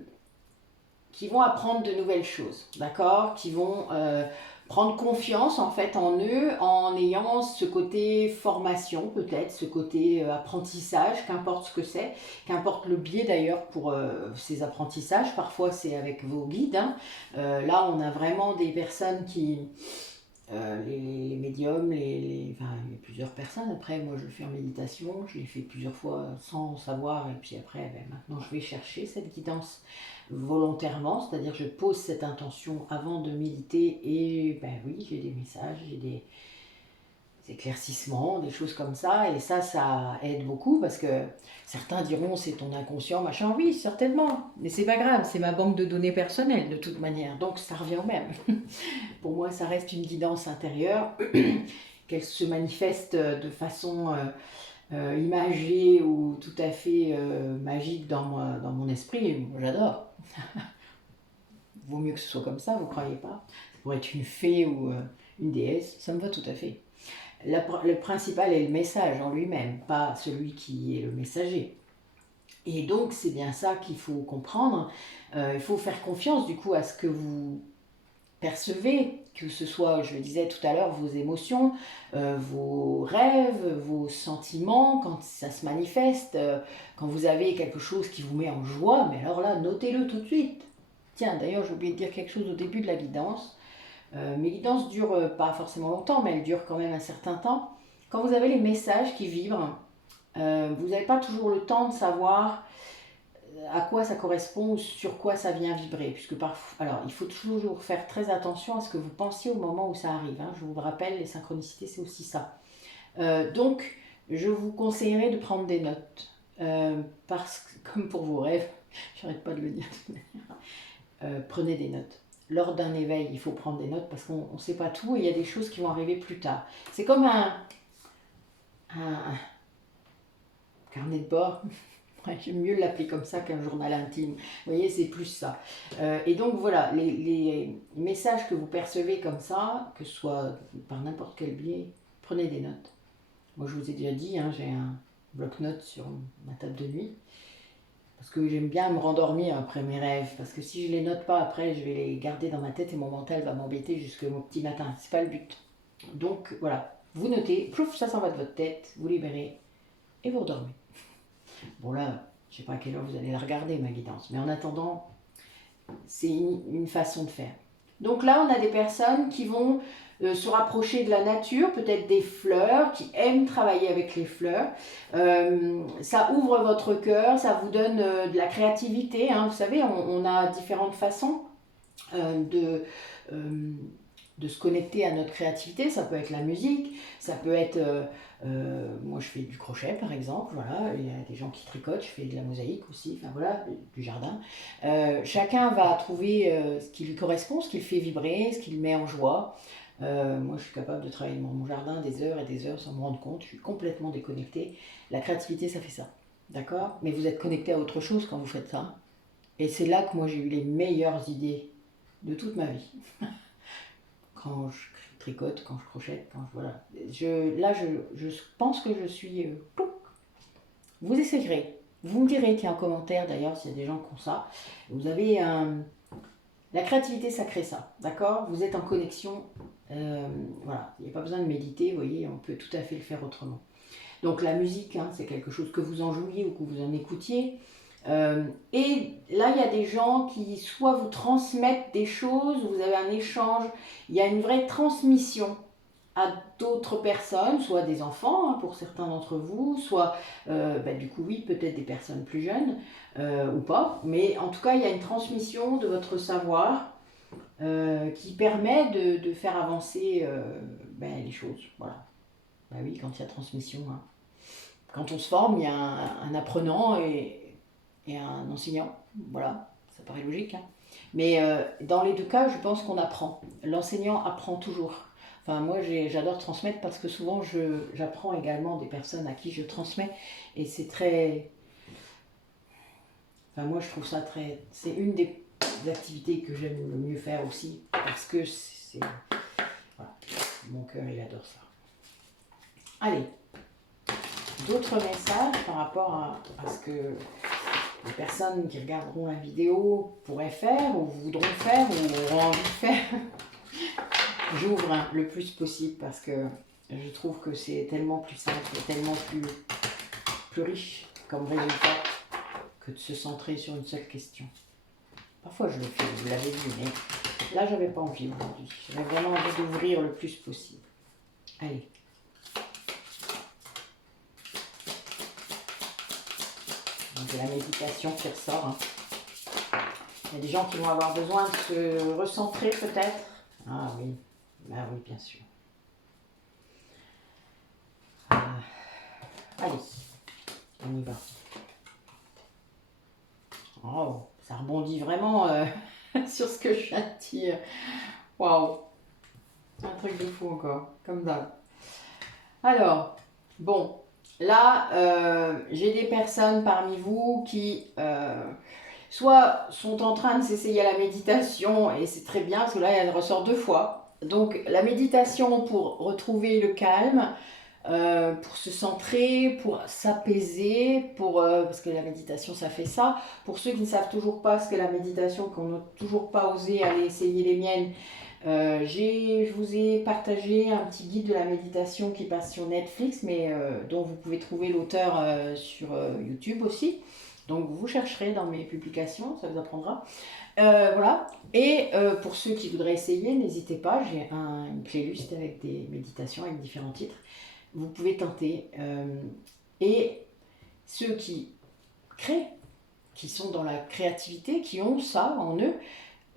apprendre de nouvelles choses, d'accord? Qui vont prendre confiance en fait en eux en ayant ce côté formation peut-être, ce côté apprentissage, qu'importe ce que c'est, qu'importe le biais d'ailleurs pour ces apprentissages, parfois c'est avec vos guides, hein. Là on a vraiment des personnes les médiums, enfin, il y a plusieurs personnes. Après, moi, je le fais en méditation. Je l'ai fait plusieurs fois sans savoir. Et puis après, ben, maintenant, je vais chercher cette guidance volontairement. C'est-à-dire, je pose cette intention avant de méditer. Et ben oui, j'ai des messages, j'ai des éclaircissements, des choses comme ça. Et ça aide beaucoup parce que certains diront c'est ton inconscient, machin. Oui, certainement. Mais c'est pas grave, c'est ma banque de données personnelle de toute manière. Donc ça revient au même. Pour moi, ça reste une guidance intérieure, qu'elle se manifeste de façon imagée ou tout à fait magique dans mon esprit. J'adore. Vaut mieux que ce soit comme ça, vous croyez pas? Ça pourrait être une fée ou une déesse, ça me va tout à fait. Le principal est le message en lui-même, pas celui qui est le messager. Et donc, c'est bien ça qu'il faut comprendre. Il faut faire confiance, du coup, à ce que vous percevez, que ce soit, je le disais tout à l'heure, vos émotions, vos rêves, vos sentiments, quand ça se manifeste, quand vous avez quelque chose qui vous met en joie, mais alors là, notez-le tout de suite. Tiens, d'ailleurs, j'ai oublié de dire quelque chose au début de la guidance. Mes guidances durent pas forcément longtemps, mais elles durent quand même un certain temps. Quand vous avez les messages qui vibrent, vous n'avez pas toujours le temps de savoir à quoi ça correspond ou sur quoi ça vient vibrer. Puisque parfois, alors, il faut toujours faire très attention à ce que vous pensiez au moment où ça arrive, hein. Je vous le rappelle, les synchronicités, c'est aussi ça. Donc, je vous conseillerais de prendre des notes. Parce que, comme pour vos rêves, j'arrête pas de le dire de toute manière, prenez des notes. Lors d'un éveil, il faut prendre des notes parce qu'on ne sait pas tout et il y a des choses qui vont arriver plus tard. C'est comme un carnet de bord. Ouais, j'aime mieux l'appeler comme ça qu'un journal intime. Vous voyez, c'est plus ça. Et donc voilà, les messages que vous percevez comme ça, que ce soit par n'importe quel biais, prenez des notes. Moi, je vous ai déjà dit, hein, j'ai un bloc-notes sur ma table de nuit. Parce que j'aime bien me rendormir après mes rêves. Parce que si je les note pas après, je vais les garder dans ma tête et mon mental va m'embêter jusqu'au petit matin. C'est pas le but. Donc voilà, vous notez, plouf, ça s'en va de votre tête, vous libérez et vous redormez. Bon là, je sais pas à quelle heure vous allez la regarder ma guidance, mais en attendant, c'est une façon de faire. Donc là, on a des personnes qui vont se rapprocher de la nature, peut-être des fleurs, qui aiment travailler avec les fleurs. Ça ouvre votre cœur, ça vous donne de la créativité, hein. Vous savez, on a différentes façons de se connecter à notre créativité. Ça peut être la musique, ça peut être... moi je fais du crochet par exemple, voilà, il y a des gens qui tricotent, je fais de la mosaïque aussi, enfin voilà, du jardin. Chacun va trouver ce qui lui correspond, ce qui le fait vibrer, ce qui le met en joie. Moi je suis capable de travailler dans mon jardin des heures et des heures sans me rendre compte, je suis complètement déconnectée. La créativité ça fait ça, d'accord? Mais vous êtes connecté à autre chose quand vous faites ça. Et c'est là que moi j'ai eu les meilleures idées de toute ma vie. Quand je tricote, quand je crochette, quand je... Voilà. Je pense que je suis... vous essayerez. Vous me direz, tiens, en commentaire d'ailleurs, s'il y a des gens qui ont ça. Vous avez un... La créativité, ça crée ça, d'accord? Vous êtes en connexion. Voilà, il n'y a pas besoin de méditer, vous voyez, on peut tout à fait le faire autrement. Donc la musique, hein, c'est quelque chose que vous en jouiez ou que vous en écoutiez. Et là, il y a des gens qui soit vous transmettent des choses, vous avez un échange, il y a une vraie transmission à d'autres personnes, soit des enfants pour certains d'entre vous, soit du coup oui, peut-être des personnes plus jeunes ou pas, mais en tout cas il y a une transmission de votre savoir qui permet de faire avancer les choses. Voilà. Bah oui, quand il y a transmission, hein. Quand on se forme, il y a un apprenant et un enseignant. Voilà, ça paraît logique, hein. Mais dans les deux cas, je pense qu'on apprend. L'enseignant apprend toujours. Enfin, moi, j'adore transmettre parce que souvent, j'apprends également des personnes à qui je transmets. Et c'est très... Enfin, moi, je trouve ça très... C'est une des activités que j'aime le mieux faire aussi. Parce que c'est... Voilà, mon cœur, il adore ça. Allez, d'autres messages par rapport à ce que les personnes qui regarderont la vidéo pourraient faire, ou voudront faire, ou auront envie de faire. J'ouvre le plus possible parce que je trouve que c'est tellement plus simple, tellement plus riche comme résultat que de se centrer sur une seule question. Parfois je le fais, vous l'avez vu, mais là j'avais pas envie aujourd'hui. J'avais vraiment envie d'ouvrir le plus possible. Allez. Donc la méditation qui ressort. Hein. Il y a des gens qui vont avoir besoin de se recentrer peut-être. Ah oui, bah oui, bien sûr. Allez, on y va. Oh, ça rebondit vraiment sur ce que je viens de dire. Waouh, un truc de fou encore, comme ça. Alors, bon, là, j'ai des personnes parmi vous qui soit sont en train de s'essayer à la méditation, et c'est très bien, parce que là, elle ressort 2 fois. Donc, la méditation pour retrouver le calme, pour se centrer, pour s'apaiser, parce que la méditation ça fait ça. Pour ceux qui ne savent toujours pas ce qu'est la méditation, qui n'ont toujours pas osé aller essayer les miennes, je vous ai partagé un petit guide de la méditation qui passe sur Netflix, mais dont vous pouvez trouver l'auteur sur YouTube aussi. Donc vous chercherez dans mes publications, ça vous apprendra. Voilà. Et pour ceux qui voudraient essayer, n'hésitez pas, j'ai une playlist avec des méditations avec différents titres. Vous pouvez tenter. Et ceux qui créent, qui sont dans la créativité, qui ont ça en eux,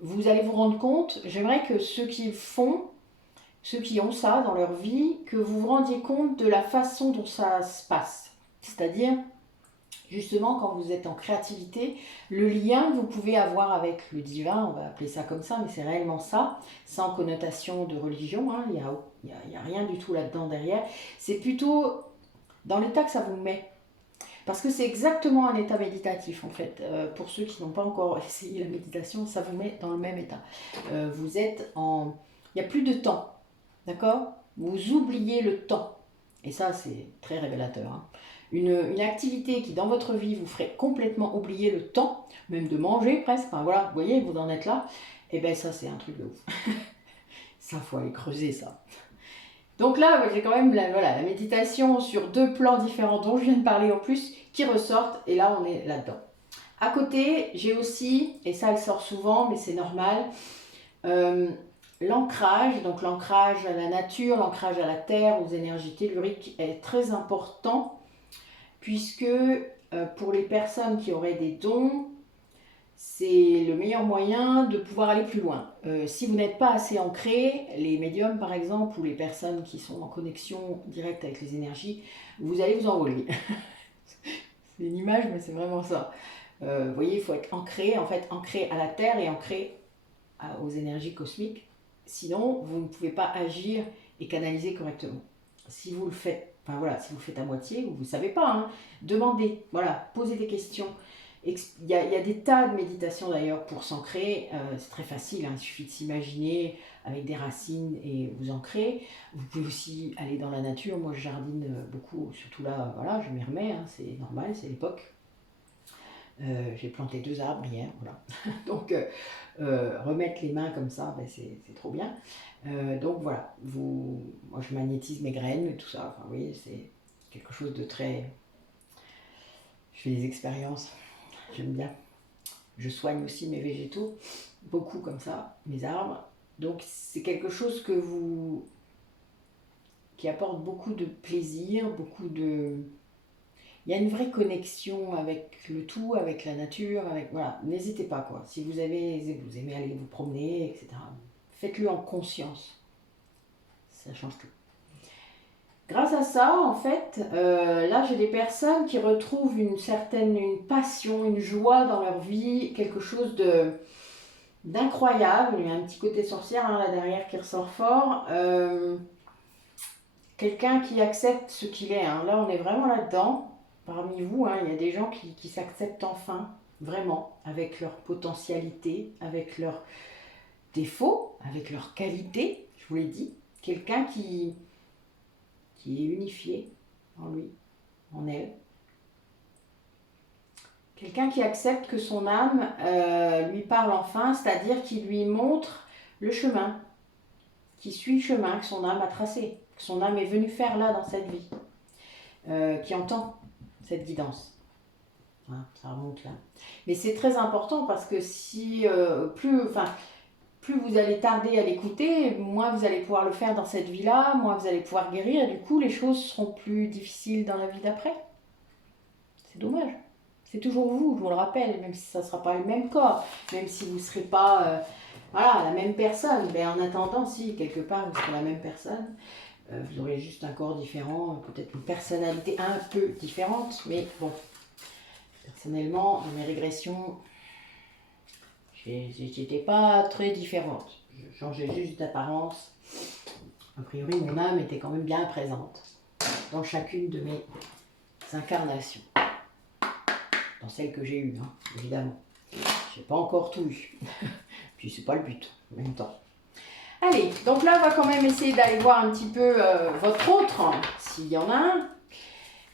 vous allez vous rendre compte, j'aimerais que ceux qui font, ceux qui ont ça dans leur vie, que vous vous rendiez compte de la façon dont ça se passe. C'est-à-dire, justement, quand vous êtes en créativité, le lien que vous pouvez avoir avec le divin, on va appeler ça comme ça, mais c'est réellement ça, sans connotation de religion, hein, il n'y a rien du tout là-dedans derrière. C'est plutôt dans l'état que ça vous met. Parce que c'est exactement un état méditatif en fait. Pour ceux qui n'ont pas encore essayé la méditation, ça vous met dans le même état. Vous êtes en... Il n'y a plus de temps, d'accord? Vous oubliez le temps. Et ça, c'est très révélateur. Hein. Une activité qui, dans votre vie, vous ferait complètement oublier le temps, même de manger presque, enfin voilà, vous voyez, vous en êtes là, et bien ça, c'est un truc de ouf. Ça, faut aller creuser ça. Donc là, j'ai quand même la méditation sur 2 plans différents dont je viens de parler en plus, qui ressortent, et là, on est là-dedans. À côté, j'ai aussi, et ça, elle sort souvent, mais c'est normal, l'ancrage, donc l'ancrage à la nature, l'ancrage à la terre, aux énergies telluriques est très important, puisque pour les personnes qui auraient des dons, c'est le meilleur moyen de pouvoir aller plus loin. Si vous n'êtes pas assez ancré, les médiums par exemple, ou les personnes qui sont en connexion directe avec les énergies, vous allez vous envoler. C'est une image, mais c'est vraiment ça. Vous voyez, il faut être ancré, en fait, ancré à la Terre et ancré aux énergies cosmiques. Sinon, vous ne pouvez pas agir et canaliser correctement. Si vous le faites, enfin voilà, si vous le faites à moitié, ou vous ne savez pas, hein, demandez, voilà, posez des questions. Il y a des tas de méditations d'ailleurs pour s'ancrer, c'est très facile, hein, il suffit de s'imaginer avec des racines et vous ancrer. Vous pouvez aussi aller dans la nature, moi je jardine beaucoup, surtout là, voilà, je m'y remets, hein, c'est normal, c'est l'époque. J'ai planté 2 arbres hier, voilà. Donc remettre les mains comme ça, ben, c'est trop bien. Donc voilà, moi je magnétise mes graines et tout ça, enfin, vous voyez, c'est quelque chose de très... Je fais des expériences, j'aime bien. Je soigne aussi mes végétaux, beaucoup comme ça, mes arbres. Donc c'est quelque chose que vous qui apporte beaucoup de plaisir, beaucoup de... Il y a une vraie connexion avec le tout, avec la nature, avec... Voilà, n'hésitez pas, quoi. Si vous aimez aller vous promener, etc., faites-le en conscience. Ça change tout. Grâce à ça, en fait, là, j'ai des personnes qui retrouvent une passion, une joie dans leur vie, quelque chose d'incroyable. Il y a un petit côté sorcière là derrière qui ressort fort. Quelqu'un qui accepte ce qu'il est. Là, on est vraiment là-dedans. Parmi vous, il y a des gens qui s'acceptent enfin, vraiment, avec leur potentialité, avec leurs défauts, avec leurs qualités, je vous l'ai dit. Quelqu'un qui est unifié en lui, en elle. Quelqu'un qui accepte que son âme lui parle enfin, c'est-à-dire qui lui montre le chemin, qui suit le chemin que son âme a tracé, que son âme est venue faire là dans cette vie, qui entend cette guidance. Ça remonte là. Mais c'est très important parce que si plus vous allez tarder à l'écouter, moins vous allez pouvoir le faire dans cette vie-là, moins vous allez pouvoir guérir, et du coup les choses seront plus difficiles dans la vie d'après. C'est dommage. C'est toujours vous, je vous le rappelle, même si ça ne sera pas le même corps, même si vous ne serez pas la même personne. Mais en attendant, si quelque part vous serez la même personne, vous aurez juste un corps différent, peut-être une personnalité un peu différente, mais bon, personnellement, dans mes régressions, j'étais pas très différente. Je changeais juste d'apparence. A priori, mon âme était quand même bien présente dans chacune de mes incarnations. Dans celles que j'ai eues, évidemment. Je n'ai pas encore tout eu. Puis c'est pas le but, en même temps. Allez, donc là, on va quand même essayer d'aller voir un petit peu votre autre, s'il y en a un.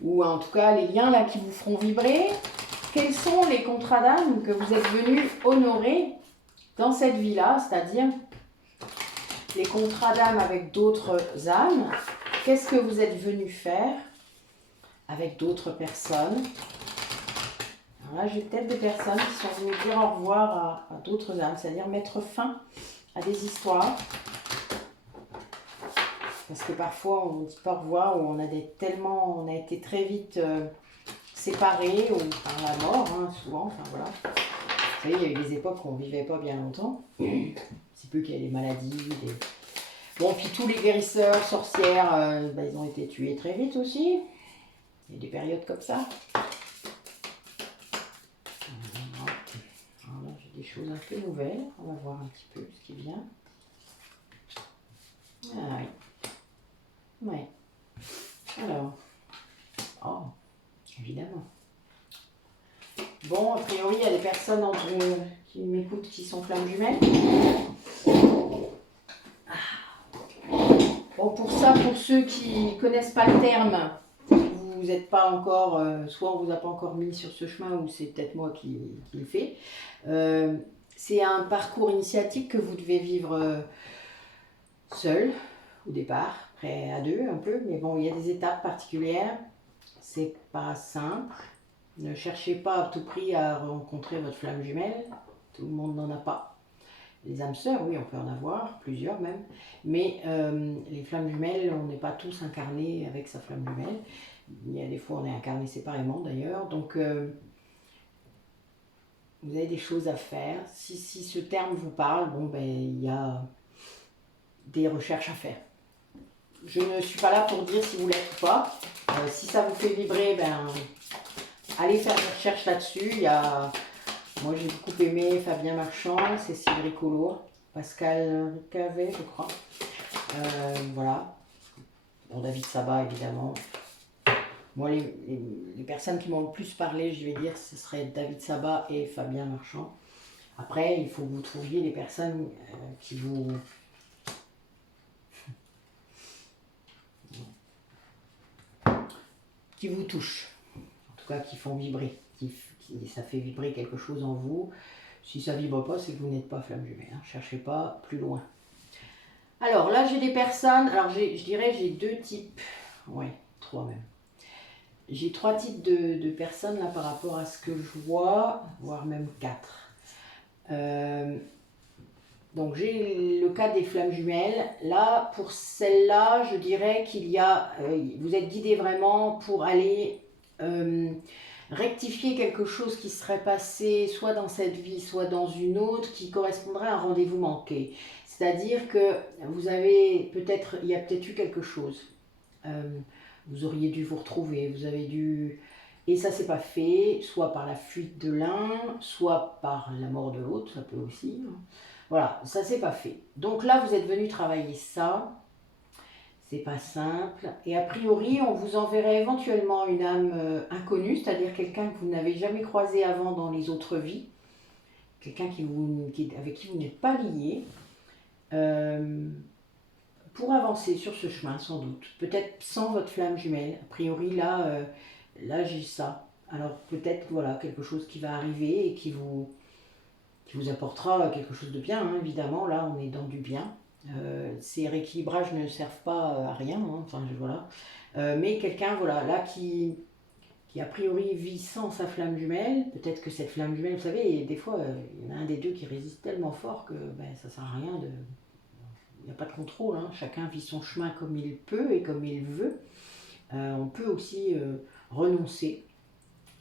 Ou en tout cas, les liens là qui vous feront vibrer. Quels sont les contrats d'âme que vous êtes venus honorer dans cette vie-là, c'est-à-dire les contrats d'âme avec d'autres âmes? Qu'est-ce que vous êtes venus faire avec d'autres personnes? Alors là, j'ai peut-être des personnes qui sont venues dire au revoir à d'autres âmes, c'est-à-dire mettre fin à des histoires. Parce que parfois, on ne dit pas au revoir, ou on a été très vite séparés, ou par la mort, souvent, enfin voilà. Vous savez, il y a eu des époques où on ne vivait pas bien longtemps. C'est peu qu'il y a des maladies, Bon, puis tous les guérisseurs, sorcières, ils ont été tués très vite aussi. Il y a des périodes comme ça. Alors là, j'ai des choses un peu nouvelles. On va voir un petit peu ce qui vient. Ah oui. Oui. Alors. Oh, évidemment. Bon, a priori, il y a des personnes qui m'écoutent qui sont flammes jumelles. Bon, pour ça, pour ceux qui ne connaissent pas le terme, vous n'êtes pas encore, soit on ne vous a pas encore mis sur ce chemin, ou c'est peut-être moi qui le fais. C'est un parcours initiatique que vous devez vivre seul au départ, après à deux un peu, mais bon, il y a des étapes particulières. C'est pas simple. Ne cherchez pas à tout prix à rencontrer votre flamme jumelle. Tout le monde n'en a pas. Les âmes sœurs, oui, on peut en avoir, plusieurs même. Mais les flammes jumelles, on n'est pas tous incarnés avec sa flamme jumelle. Il y a des fois, on est incarnés séparément d'ailleurs. Donc, vous avez des choses à faire. Si ce terme vous parle, bon, il y a des recherches à faire. Je ne suis pas là pour dire si vous l'êtes ou pas. Si ça vous fait vibrer, allez faire des recherches là-dessus. Moi j'ai beaucoup aimé Fabien Marchand, Cécile Ricolo, Pascal Ricavet, je crois. Voilà. Bon, David Sabat, évidemment. Moi, les personnes qui m'ont le plus parlé, je vais dire, ce serait David Sabat et Fabien Marchand. Après, il faut que vous trouviez des personnes qui vous touchent, en tout cas qui font vibrer, ça fait vibrer quelque chose en vous. Si ça ne vibre pas, c'est que vous n'êtes pas flamme jumelle, cherchez pas plus loin. Alors là, j'ai des personnes, alors je dirais j'ai deux types, ouais, trois même. J'ai trois types de personnes là par rapport à ce que je vois, voire même quatre. Donc j'ai le cas des flammes jumelles. Là, pour celle-là, je dirais qu'il y a, vous êtes guidé vraiment pour aller rectifier quelque chose qui serait passé soit dans cette vie, soit dans une autre, qui correspondrait à un rendez-vous manqué. C'est-à-dire que vous avez peut-être, il y a peut-être eu quelque chose. Euh, vous auriez dû vous retrouver, vous avez dû... Et ça s'est pas fait, soit par la fuite de l'un, soit par la mort de l'autre, ça peut aussi. Voilà, ça s'est pas fait. Donc là, vous êtes venu travailler ça. C'est pas simple. Et a priori, on vous enverrait éventuellement une âme inconnue, c'est-à-dire quelqu'un que vous n'avez jamais croisé avant dans les autres vies, quelqu'un avec qui vous n'êtes pas lié, euh, pour avancer sur ce chemin, sans doute. Peut-être sans votre flamme jumelle. A priori, là j'ai ça. Alors peut-être voilà quelque chose qui va arriver et qui vous apportera quelque chose de bien, hein, évidemment. Là, on est dans du bien. Ces rééquilibrages ne servent pas à rien, hein, enfin voilà. Mais quelqu'un, voilà, là qui a priori vit sans sa flamme jumelle, peut-être que cette flamme jumelle, vous savez, des fois, il y en a un des deux qui résiste tellement fort que ben, ça sert à rien de. Il n'y a pas de contrôle, hein. Chacun vit son chemin comme il peut et comme il veut. On peut aussi renoncer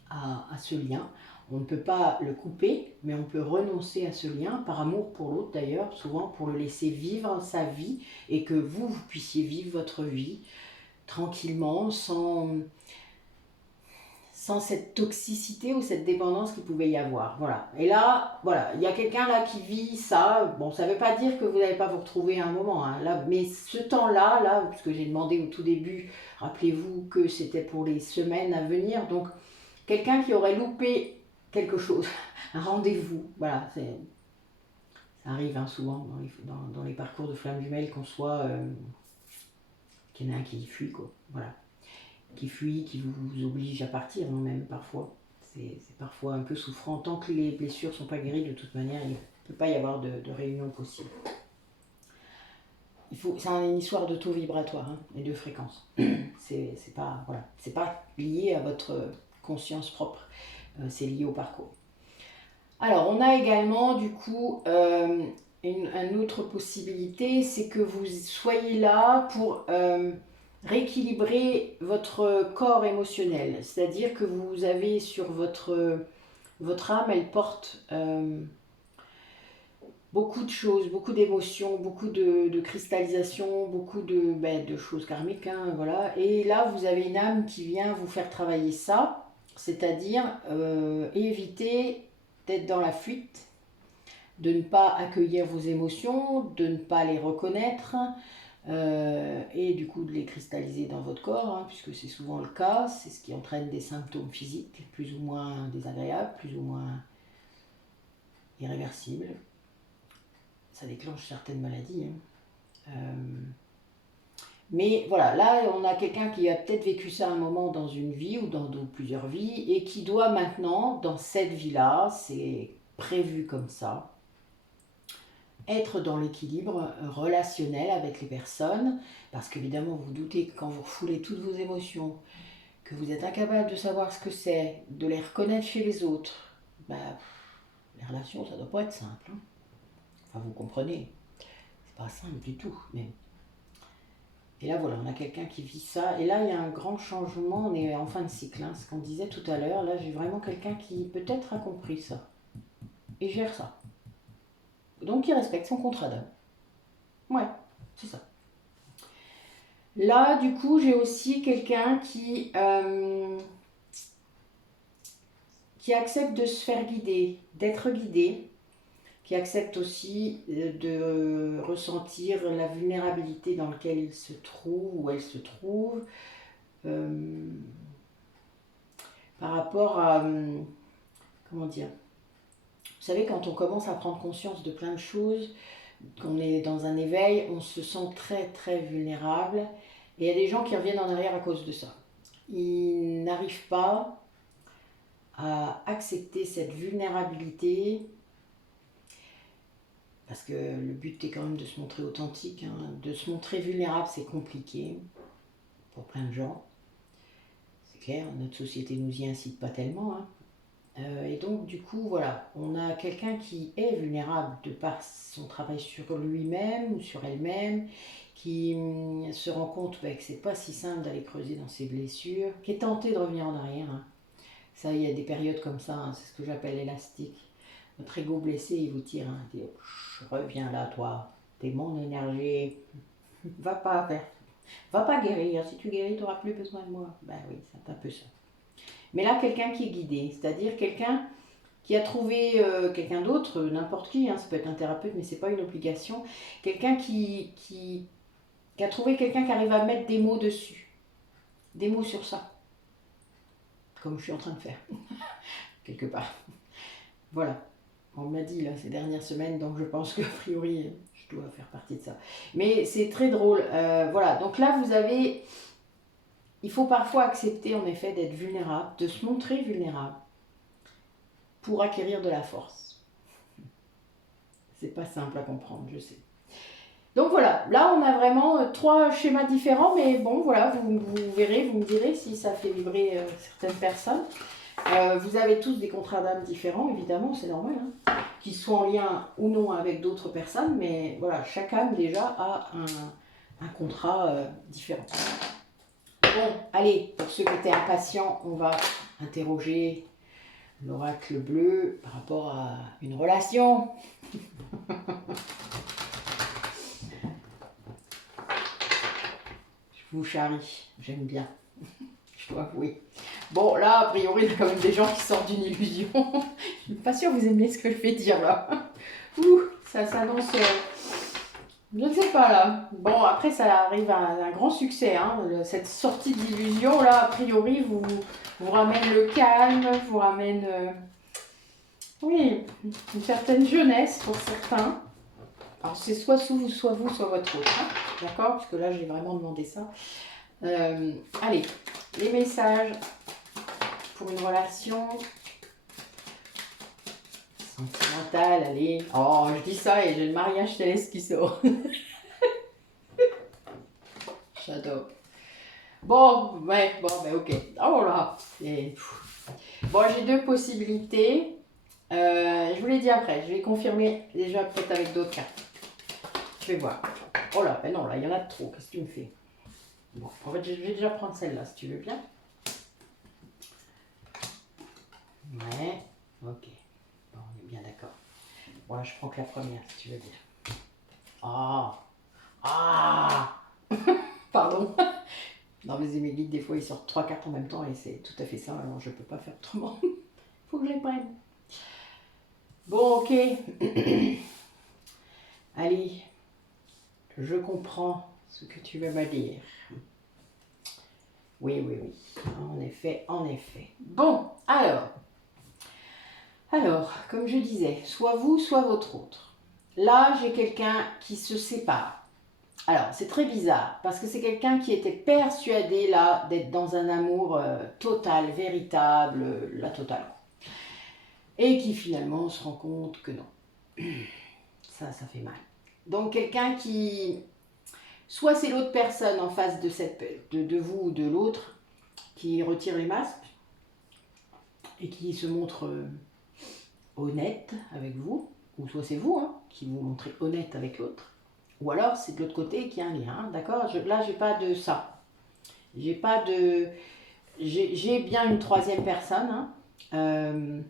à ce lien. On ne peut pas le couper, mais on peut renoncer à ce lien, par amour pour l'autre d'ailleurs, souvent pour le laisser vivre sa vie et que vous puissiez vivre votre vie tranquillement, sans cette toxicité ou cette dépendance qu'il pouvait y avoir. Voilà. Et là, voilà, il y a quelqu'un là qui vit ça. Bon, ça ne veut pas dire que vous n'allez pas vous retrouver à un moment, hein, là, mais ce temps-là, là, puisque j'ai demandé au tout début, rappelez-vous que c'était pour les semaines à venir, donc quelqu'un qui aurait loupé quelque chose, un rendez-vous, voilà, ça arrive hein, souvent dans les parcours de flammes jumelles qu'on soit, qu'il y en a un qui fuit, quoi, voilà, qui fuit, qui vous oblige à partir, hein, même parfois. C'est parfois un peu souffrant. Tant que les blessures ne sont pas guéries, de toute manière, il ne peut pas y avoir de réunion possible. C'est une histoire de taux vibratoire hein, et de fréquence. C'est pas, voilà, c'est pas lié à votre conscience propre, c'est lié au parcours. Alors, on a également, du coup, une autre possibilité, c'est que vous soyez là pour rééquilibrer votre corps émotionnel. C'est-à-dire que vous avez sur votre âme, elle porte beaucoup de choses, beaucoup d'émotions, beaucoup de cristallisation, beaucoup de choses karmiques. Hein, voilà. Et là, vous avez une âme qui vient vous faire travailler ça, c'est-à-dire éviter d'être dans la fuite, de ne pas accueillir vos émotions, de ne pas les reconnaître et du coup de les cristalliser dans votre corps, hein, puisque c'est souvent le cas, c'est ce qui entraîne des symptômes physiques plus ou moins désagréables, plus ou moins irréversibles. Ça déclenche certaines maladies. Hein. Mais voilà, là on a quelqu'un qui a peut-être vécu ça un moment dans une vie ou dans plusieurs vies et qui doit maintenant, dans cette vie-là, c'est prévu comme ça, être dans l'équilibre relationnel avec les personnes, parce qu'évidemment vous doutez que quand vous refoulez toutes vos émotions, que vous êtes incapable de savoir ce que c'est, de les reconnaître chez les autres, bah, les relations ça doit pas être simple. Hein. Enfin vous comprenez, c'est pas simple du tout. Mais... Et là voilà, on a quelqu'un qui vit ça, et là il y a un grand changement, on est en fin de cycle, hein, ce qu'on disait tout à l'heure, là j'ai vraiment quelqu'un qui peut-être a compris ça, et gère ça. Donc il respecte son contrat d'âme. Ouais, c'est ça. Là, du coup, j'ai aussi quelqu'un qui accepte de se faire guider, d'être guidé, qui accepte aussi de ressentir la vulnérabilité dans laquelle il se trouve ou elle se trouve par rapport à, comment dire, vous savez, quand on commence à prendre conscience de plein de choses, qu'on est dans un éveil, on se sent très très vulnérable. Et il y a des gens qui reviennent en arrière à cause de ça. Ils n'arrivent pas à accepter cette vulnérabilité parce que le but est quand même de se montrer authentique. Hein. De se montrer vulnérable, c'est compliqué pour plein de gens. C'est clair, notre société nous y incite pas tellement. Hein. Et donc, du coup, voilà, on a quelqu'un qui est vulnérable de par son travail sur lui-même ou sur elle-même, qui se rend compte que c'est pas si simple d'aller creuser dans ses blessures, qui est tenté de revenir en arrière. Hein. Ça, il y a des périodes comme ça, hein, c'est ce que j'appelle l'élastique. Votre ego blessé, il vous tire, hein, il dit, reviens là, toi, t'es mon énergie, va pas guérir, si tu guéris, tu n'auras plus besoin de moi. Ben oui, c'est un peu ça. Mais là, quelqu'un qui est guidé, c'est-à-dire quelqu'un qui a trouvé quelqu'un d'autre, n'importe qui, hein, ça peut être un thérapeute, mais c'est pas une obligation, quelqu'un qui a trouvé quelqu'un qui arrive à mettre des mots dessus, des mots sur ça, comme je suis en train de faire, quelque part. Voilà, on me l'a dit là, ces dernières semaines, donc je pense qu'a priori, je dois faire partie de ça. Mais c'est très drôle, voilà, donc là vous avez, il faut parfois accepter en effet d'être vulnérable, de se montrer vulnérable, pour acquérir de la force. C'est pas simple à comprendre, je sais. Donc voilà, là on a vraiment 3 schémas différents, mais bon voilà, vous verrez, vous me direz si ça fait vibrer certaines personnes. Vous avez tous des contrats d'âme différents, évidemment, c'est normal, hein, qu'ils soient en lien ou non avec d'autres personnes, mais voilà, chaque âme déjà a un contrat différent. Bon, allez, pour ceux qui étaient impatients, on va interroger l'oracle bleu par rapport à une relation. Je vous charrie, j'aime bien, je dois avouer. Bon, là, a priori, il y a quand même des gens qui sortent d'une illusion. Je suis pas sûre que vous aimiez ce que je fais dire là. Ouh, ça s'annonce. Je ne sais pas là. Bon, après, ça arrive à un grand succès. Hein. Cette sortie d'illusion là, a priori, vous ramène le calme, vous ramène. Oui, une certaine jeunesse pour certains. Alors, c'est soit vous, soit votre autre. Hein. D'accord? Parce que là, j'ai vraiment demandé ça. Allez, les messages pour une relation sentimentale, allez. Oh, je dis ça et j'ai le mariage céleste qui sort. J'adore. Bon, ouais, ok. Oh là. Bon, j'ai 2 possibilités. Je vous l'ai dit après, je vais confirmer déjà peut-être avec d'autres cartes. Je vais voir. Oh là, ben non, là, il y en a trop. Qu'est-ce que tu me fais? Bon, en fait, je vais déjà prendre celle-là, si tu veux bien. Ouais, ok. Bon, on est bien d'accord. Bon, là, je prends que la première, si tu veux bien. Ah! Ah! Pardon. Dans mes guides, des fois, ils sortent 3 cartes en même temps et c'est tout à fait ça. Alors, je peux pas faire autrement. Faut que je les prenne. Bon, ok. Allez, je comprends ce que tu veux me dire. Oui, oui, oui. En effet, en effet. Bon, alors, comme je disais, soit vous, soit votre autre. Là, j'ai quelqu'un qui se sépare. Alors, c'est très bizarre, parce que c'est quelqu'un qui était persuadé, là, d'être dans un amour total, véritable, la totale. Et qui finalement se rend compte que non. Ça fait mal. Donc, quelqu'un qui... Soit c'est l'autre personne en face de vous ou de l'autre qui retire les masques et qui se montre honnête avec vous, ou soit c'est vous hein, qui vous montrez honnête avec l'autre, ou alors c'est de l'autre côté qu'il y a un lien, hein, d'accord? Là, j'ai pas de ça. J'ai pas de... J'ai bien une 3e personne, hein,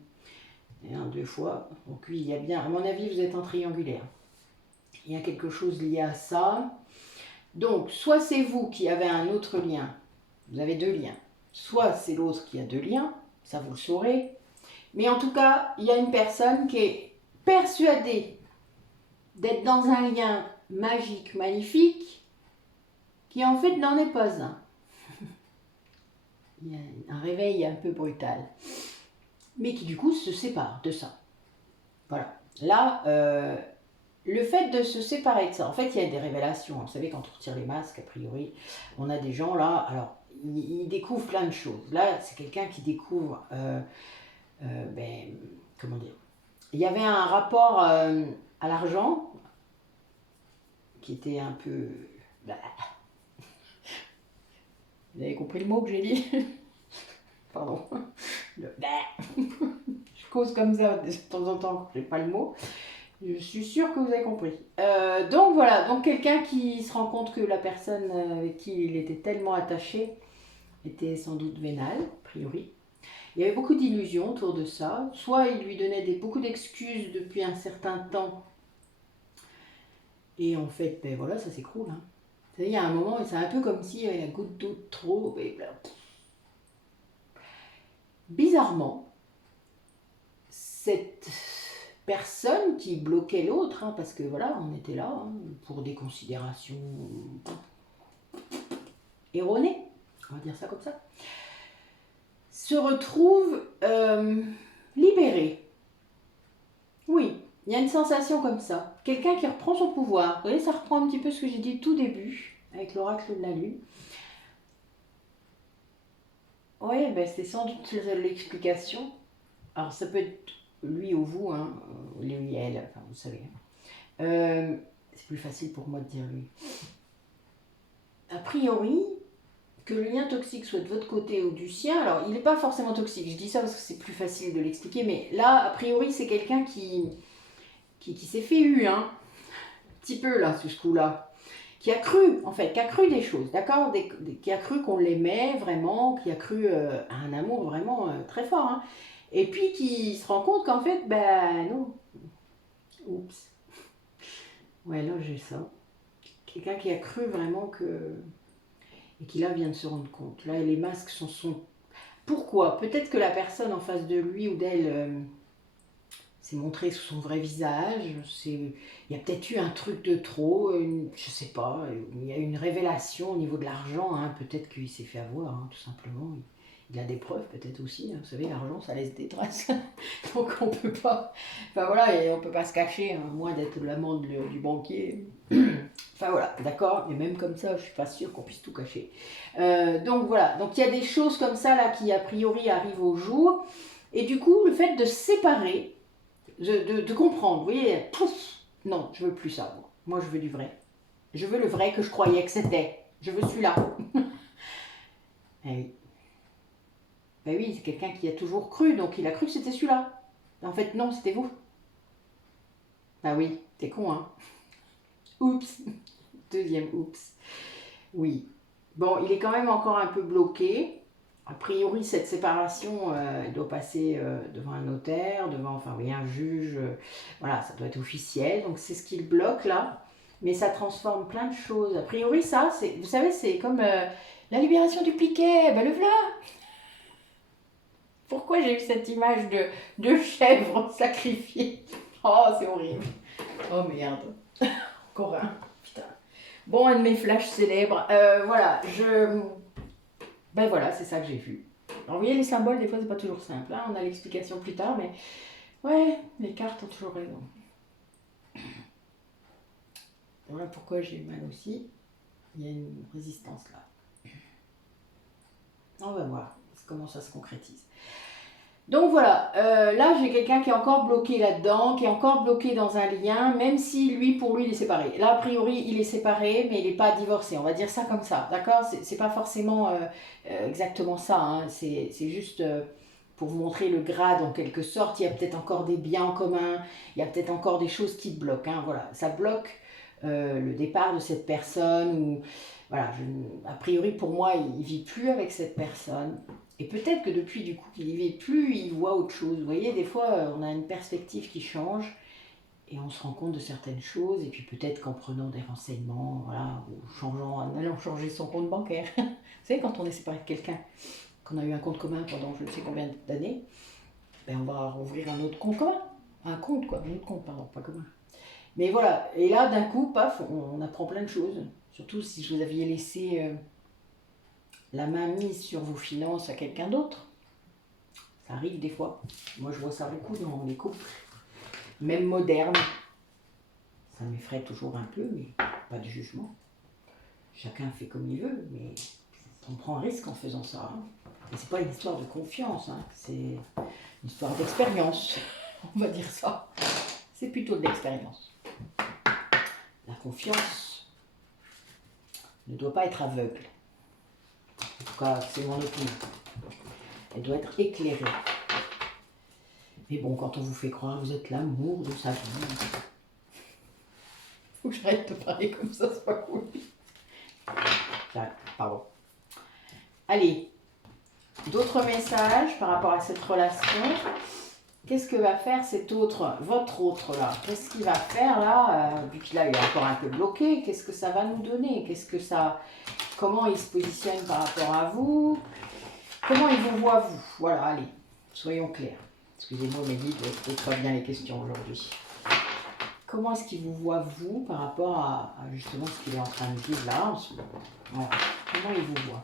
et 2 fois, donc oui, il y a bien, à mon avis, vous êtes en triangulaire. Il y a quelque chose lié à ça. Donc, soit c'est vous qui avez un autre lien, vous avez 2 liens, soit c'est l'autre qui a 2 liens, ça vous le saurez. Mais en tout cas, il y a une personne qui est persuadée d'être dans un lien magique, magnifique, qui en fait n'en est pas un. Il y a un réveil un peu brutal, mais qui du coup se sépare de ça. Voilà. Là, le fait de se séparer de ça, en fait, il y a des révélations. Vous savez, quand on retire les masques, a priori, on a des gens là, alors, ils découvrent plein de choses. Là, c'est quelqu'un qui découvre, comment dire, il y avait un rapport à l'argent qui était un peu... Vous avez compris le mot que j'ai dit? Pardon. Le je cause comme ça de temps en temps, je n'ai pas le mot. Je suis sûre que vous avez compris. Donc voilà, donc quelqu'un qui se rend compte que la personne avec qui il était tellement attaché était sans doute vénale, a priori. Il y avait beaucoup d'illusions autour de ça. Soit il lui donnait beaucoup d'excuses depuis un certain temps. Et en fait, ben voilà, ça s'écroule. Hein. Il y a un moment, c'est un peu comme s'il y avait la goutte d'eau de trop. Et bizarrement, cette personne qui bloquait l'autre, hein, parce que voilà, on était là hein, pour des considérations erronées, on va dire ça comme ça, se retrouve libéré. Oui, il y a une sensation comme ça. Quelqu'un qui reprend son pouvoir. Vous voyez, ça reprend un petit peu ce que j'ai dit tout début, avec l'oracle de la Lune. Oui, ben c'est sans doute l'explication. Alors ça peut être lui ou vous, hein, lui, elle, enfin vous savez. C'est plus facile pour moi de dire lui. A priori, que le lien toxique soit de votre côté ou du sien, alors il n'est pas forcément toxique, je dis ça parce que c'est plus facile de l'expliquer, mais là, a priori, c'est quelqu'un qui s'est fait eu, hein, un petit peu là, sur ce coup-là, qui a cru, en fait, qui a cru des choses, d'accord, qui a cru qu'on l'aimait vraiment, qui a cru à un amour vraiment très fort, hein, et puis qui se rend compte qu'en fait, ben non, oups, ouais, là j'ai ça, quelqu'un qui a cru vraiment que, et qui là vient de se rendre compte, là les masques sont... Pourquoi? Peut-être que la personne en face de lui ou d'elle s'est montrée sous son vrai visage. Il y a peut-être eu un truc de trop, je sais pas. Il y a eu une révélation au niveau de l'argent. Hein, peut-être qu'il s'est fait avoir, hein, tout simplement. Il a des preuves peut-être aussi. Hein, vous savez, l'argent, ça laisse des traces. Donc on peut pas... Enfin voilà, et on peut pas se cacher, hein, à moins d'être l'amant du banquier. Enfin voilà, d'accord, et même comme ça, je suis pas sûre qu'on puisse tout cacher. Donc voilà, donc il y a des choses comme ça là qui a priori arrivent au jour, et du coup le fait de séparer, de comprendre, vous voyez, pouf, non, je veux plus ça, moi je veux du vrai. Je veux le vrai que je croyais que c'était. Je veux celui-là. Eh oui. Ben oui, c'est quelqu'un qui a toujours cru, donc il a cru que c'était celui-là. En fait, non, c'était vous. Ben oui, t'es con, hein. Oups. Deuxième oups. Oui. Bon, il est quand même encore un peu bloqué. A priori, cette séparation, elle doit passer devant un notaire, devant, enfin oui, un juge. Voilà, ça doit être officiel. Donc c'est ce qui le bloque là. Mais ça transforme plein de choses. A priori, ça, vous savez, c'est comme la libération du piquet. Ben le voilà. Pourquoi j'ai eu cette image de chèvre sacrifiée? Oh, c'est horrible. Oh merde. Encore un. Putain. Bon, un de mes flashs célèbres. Voilà, ben voilà, c'est ça que j'ai vu. Alors, vous voyez, les symboles, des fois, c'est pas toujours simple. Hein, on a l'explication plus tard, mais ouais, les cartes ont toujours raison. Voilà pourquoi j'ai mal aussi. Il y a une résistance là. On va voir comment ça se concrétise. Donc voilà, là j'ai quelqu'un qui est encore bloqué là-dedans, qui est encore bloqué dans un lien, même si pour lui il est séparé. Là a priori il est séparé, mais il n'est pas divorcé, on va dire ça comme ça, d'accord? C'est pas forcément exactement ça, hein. C'est juste pour vous montrer le grade en quelque sorte. Il y a peut-être encore des biens en commun, il y a peut-être encore des choses qui bloquent, hein. Voilà, ça bloque le départ de cette personne, ou voilà, a priori pour moi il vit plus avec cette personne. Et peut-être que depuis du coup qu'il n'y vit plus, il voit autre chose. Vous voyez, des fois, on a une perspective qui change et on se rend compte de certaines choses. Et puis peut-être qu'en prenant des renseignements, voilà, ou en allant changer son compte bancaire. Vous savez, quand on est séparé de quelqu'un, qu'on a eu un compte commun pendant je ne sais combien d'années, ben on va rouvrir un autre compte commun. Un compte, quoi. Un autre compte, pardon, pas commun. Mais voilà, et là, d'un coup, paf, on apprend plein de choses. Surtout si vous aviez laissé la main mise sur vos finances à quelqu'un d'autre. Ça arrive des fois. Moi, je vois ça beaucoup dans les couples, même modernes. Ça m'effraie toujours un peu, mais pas de jugement. Chacun fait comme il veut, mais on prend un risque en faisant ça. Hein. Et c'est pas une histoire de confiance, hein. C'est une histoire d'expérience. On va dire ça. C'est plutôt de l'expérience. La confiance ne doit pas être aveugle. En tout cas, c'est mon opinion. Elle doit être éclairée. Mais bon, quand on vous fait croire que vous êtes l'amour de sa vie... Faut que j'arrête de parler comme ça, c'est pas cool. J'arrête, pardon. Allez, d'autres messages par rapport à cette relation. Qu'est-ce que va faire cet autre, votre autre là? Qu'est-ce qu'il va faire là, vu qu'il a eu encore un peu bloqué? Qu'est-ce que ça va nous donner? Qu'est-ce que ça... Comment il se positionne par rapport à vous? Comment il vous voit vous? Voilà, allez, soyons clairs. Excusez-moi, mais dites, je ne pose pas bien les questions aujourd'hui. Comment est-ce qu'il vous voit vous par rapport à justement ce qu'il est en train de vivre là en ce moment? Voilà. Comment il vous voit?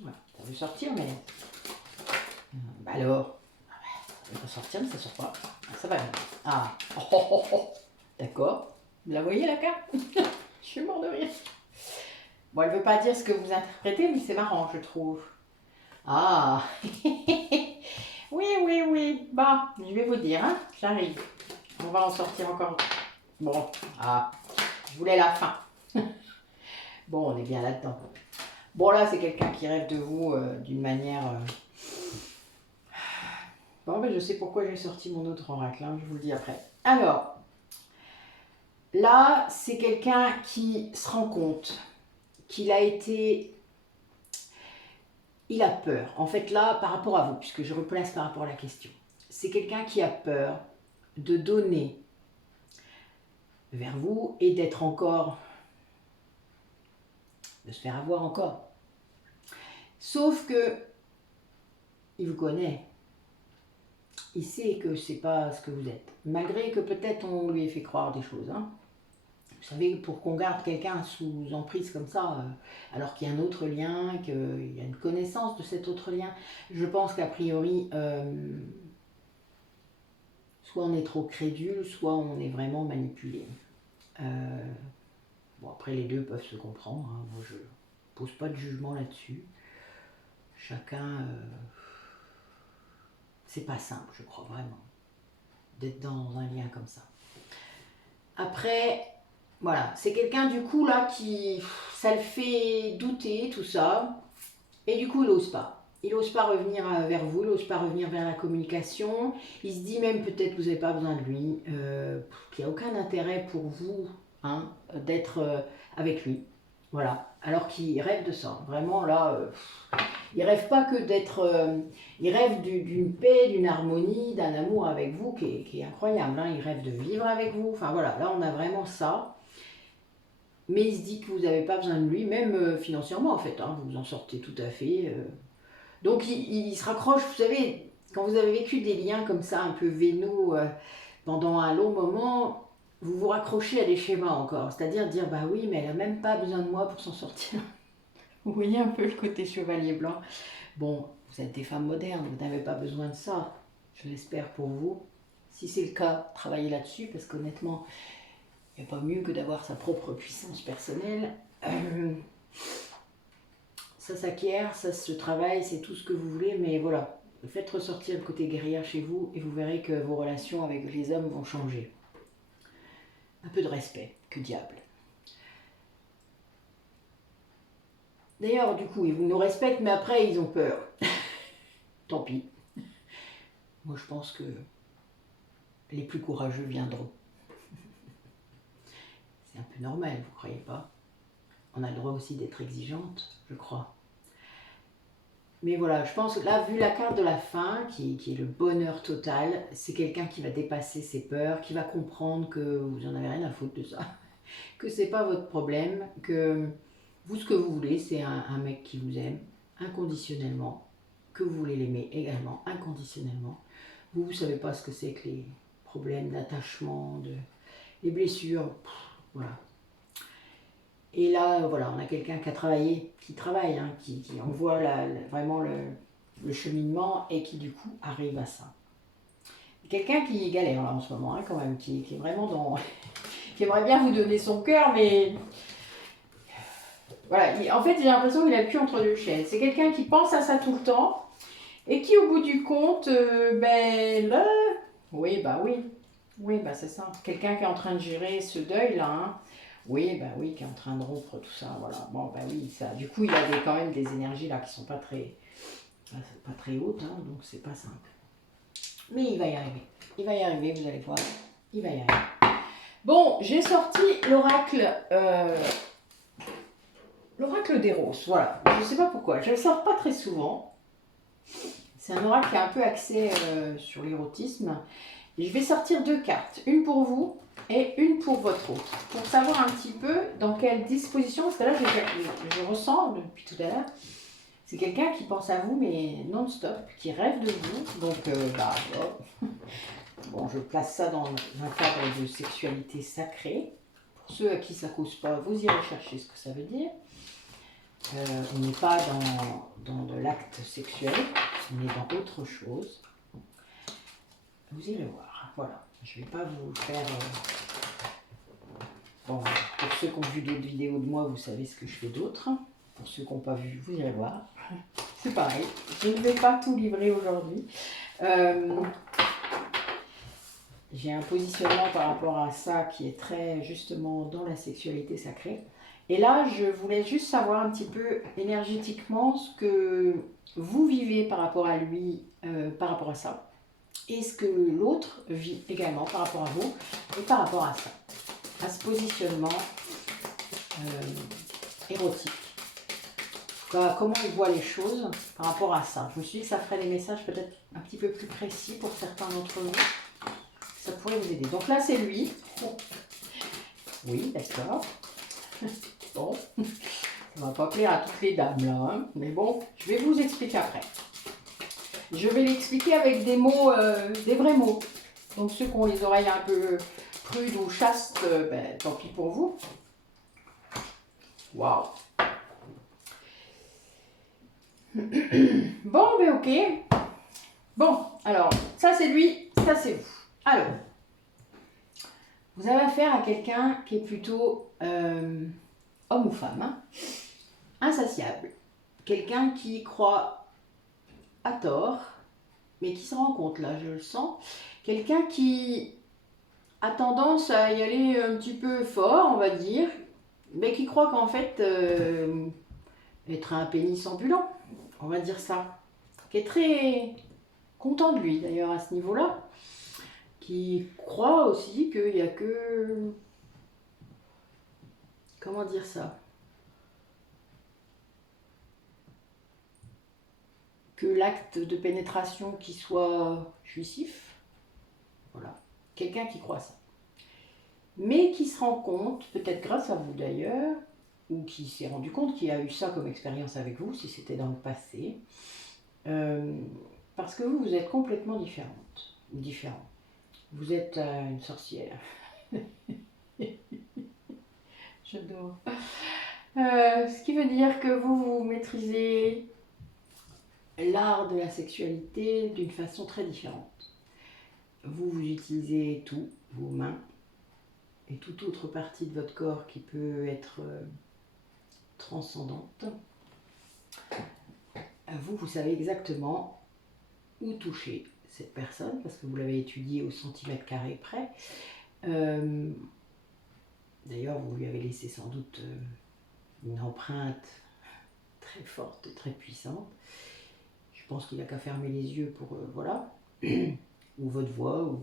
Voilà. Ça veut sortir, mais... Bah alors, ça veut pas sortir, mais ça sort pas. Ah, ça va bien. Ah, oh, oh, oh, oh. D'accord. Vous la voyez la carte? Je suis mort de rire. Bon, elle veut pas dire ce que vous interprétez, mais c'est marrant, je trouve. Ah. Oui, oui, oui. Bah, je vais vous dire, hein, j'arrive. On va en sortir encore. Bon, ah, je voulais la fin. Bon, on est bien là-dedans. Bon, là, c'est quelqu'un qui rêve de vous d'une manière... Bon, ben, je sais pourquoi j'ai sorti mon autre oracle, hein, je vous le dis après. Alors, là, c'est quelqu'un qui se rend compte qu'il a été... Il a peur. En fait, là, par rapport à vous, puisque je replace par rapport à la question, c'est quelqu'un qui a peur de donner vers vous et d'être encore... de se faire avoir encore. Sauf que il vous connaît. Il sait que c'est pas ce que vous êtes. Malgré que peut-être on lui ait fait croire des choses. Hein. Vous savez, pour qu'on garde quelqu'un sous emprise comme ça, alors qu'il y a un autre lien, qu'il y a une connaissance de cet autre lien, je pense qu'a priori, soit on est trop crédule, soit on est vraiment manipulé. Bon, après, les deux peuvent se comprendre. Hein. Moi, je pose pas de jugement là-dessus. Chacun... c'est pas simple, je crois vraiment, d'être dans un lien comme ça. Après, voilà, c'est quelqu'un du coup là qui, ça le fait douter tout ça, et du coup il n'ose pas. Il n'ose pas revenir vers vous, il n'ose pas revenir vers la communication. Il se dit même peut-être que vous n'avez pas besoin de lui, qu'il n'y a aucun intérêt pour vous hein, d'être avec lui. Voilà, alors qu'il rêve de ça. Vraiment là, il rêve pas que d'être... il rêve d'une paix, d'une harmonie, d'un amour avec vous qui est incroyable. Hein. Il rêve de vivre avec vous. Enfin voilà, là on a vraiment ça. Mais il se dit que vous n'avez pas besoin de lui, même financièrement en fait. Hein. Vous en sortez tout à fait. Donc il se raccroche, vous savez, quand vous avez vécu des liens comme ça, un peu vénaux, pendant un long moment... Vous vous raccrochez à des schémas encore, c'est-à-dire dire bah oui, mais elle n'a même pas besoin de moi pour s'en sortir. Vous voyez un peu le côté chevalier blanc. Bon, vous êtes des femmes modernes, vous n'avez pas besoin de ça, je l'espère pour vous. Si c'est le cas, travaillez là-dessus, parce qu'honnêtement, il n'y a pas mieux que d'avoir sa propre puissance personnelle. Ça s'acquiert, ça se travaille, c'est tout ce que vous voulez, mais voilà, faites ressortir le côté guerrière chez vous et vous verrez que vos relations avec les hommes vont changer. Un peu de respect, que diable. D'ailleurs, du coup, ils nous respectent, mais après, ils ont peur. Tant pis. Moi, je pense que les plus courageux viendront. C'est un peu normal, vous croyez pas? On a le droit aussi d'être exigeante, je crois. Mais voilà, je pense que là, vu la carte de la fin, qui est le bonheur total, c'est quelqu'un qui va dépasser ses peurs, qui va comprendre que vous n'en avez rien à foutre de ça, que c'est pas votre problème, que vous, ce que vous voulez, c'est un mec qui vous aime inconditionnellement, que vous voulez l'aimer également inconditionnellement. Vous ne savez pas ce que c'est que les problèmes d'attachement, les blessures, voilà. Et là, voilà, on a quelqu'un qui a travaillé, qui travaille, hein, qui en voit vraiment le cheminement et qui du coup arrive à ça. Quelqu'un qui galère là en ce moment, hein, quand même, qui est vraiment dans... qui aimerait bien vous donner son cœur, mais... Voilà, en fait j'ai l'impression qu'il a le cul entre deux chaises. C'est quelqu'un qui pense à ça tout le temps et qui au bout du compte, ben là... Oui, bah oui. Oui, bah c'est ça. Quelqu'un qui est en train de gérer ce deuil là, hein. Oui, bah oui, qui est en train de rompre tout ça, voilà. Bon, bah oui, ça. Du coup, il y a quand même des énergies là qui sont pas très hautes, hein, donc c'est pas simple. Mais il va y arriver. Il va y arriver, vous allez voir. Il va y arriver. Bon, j'ai sorti l'oracle des roses. Voilà. Je ne sais pas pourquoi. Je ne le sors pas très souvent. C'est un oracle qui est un peu axé sur l'érotisme. Je vais sortir deux cartes. Une pour vous et une pour votre autre. Pour savoir un petit peu dans quelle disposition. Parce que là, je ressens depuis tout à l'heure. C'est quelqu'un qui pense à vous, mais non-stop, qui rêve de vous. Donc, bon, je place ça dans un cadre de sexualité sacrée. Pour ceux à qui ça ne cause pas, vous irez chercher ce que ça veut dire. On n'est pas dans de l'acte sexuel, on est dans autre chose. Vous irez voir. Voilà, je ne vais pas vous faire... Bon, pour ceux qui ont vu d'autres vidéos de moi, vous savez ce que je fais d'autre. Pour ceux qui n'ont pas vu, vous irez voir. C'est pareil, je ne vais pas tout livrer aujourd'hui. J'ai un positionnement par rapport à ça qui est très justement dans la sexualité sacrée. Et là, je voulais juste savoir un petit peu énergétiquement ce que vous vivez par rapport à lui, par rapport à ça. Et ce que l'autre vit également par rapport à vous et par rapport à ça. À ce positionnement érotique. Comment il voit les choses par rapport à ça. Je me suis dit que ça ferait des messages peut-être un petit peu plus précis pour certains d'entre vous. Ça pourrait vous aider. Donc là, c'est lui. Oui, d'accord. Bon, ça ne va pas plaire à toutes les dames là, hein. Mais bon, je vais vous expliquer après. Je vais l'expliquer avec des mots, des vrais mots. Donc ceux qui ont les oreilles un peu prudes ou chastes, ben, tant pis pour vous. Waouh. Bon, ben ok. Bon, alors, ça c'est lui, ça c'est vous. Alors, vous avez affaire à quelqu'un qui est plutôt homme ou femme, hein, insatiable. Quelqu'un qui croit à tort, mais qui se rend compte, là, je le sens. Quelqu'un qui a tendance à y aller un petit peu fort, on va dire, mais qui croit qu'en fait, être un pénis ambulant, on va dire ça. Qui est très content de lui, d'ailleurs, à ce niveau-là. Qui croit aussi qu'il n'y a que... Comment dire ça? Que l'acte de pénétration qui soit jouissif. Voilà. Quelqu'un qui croit ça. Mais qui se rend compte, peut-être grâce à vous d'ailleurs, ou qui s'est rendu compte qu'il a eu ça comme expérience avec vous, si c'était dans le passé, parce que vous, vous êtes complètement différente, ou différent. Vous êtes une sorcière. J'adore. Ce qui veut dire que vous maîtrisez l'art de la sexualité d'une façon très différente. Vous utilisez tout, vos mains, et toute autre partie de votre corps qui peut être transcendante. Vous savez exactement où toucher cette personne, parce que vous l'avez étudiée au centimètre carré près. D'ailleurs, vous lui avez laissé sans doute une empreinte très forte, très puissante. Je pense qu'il n'a qu'à fermer les yeux pour, voilà, ou votre voix, ou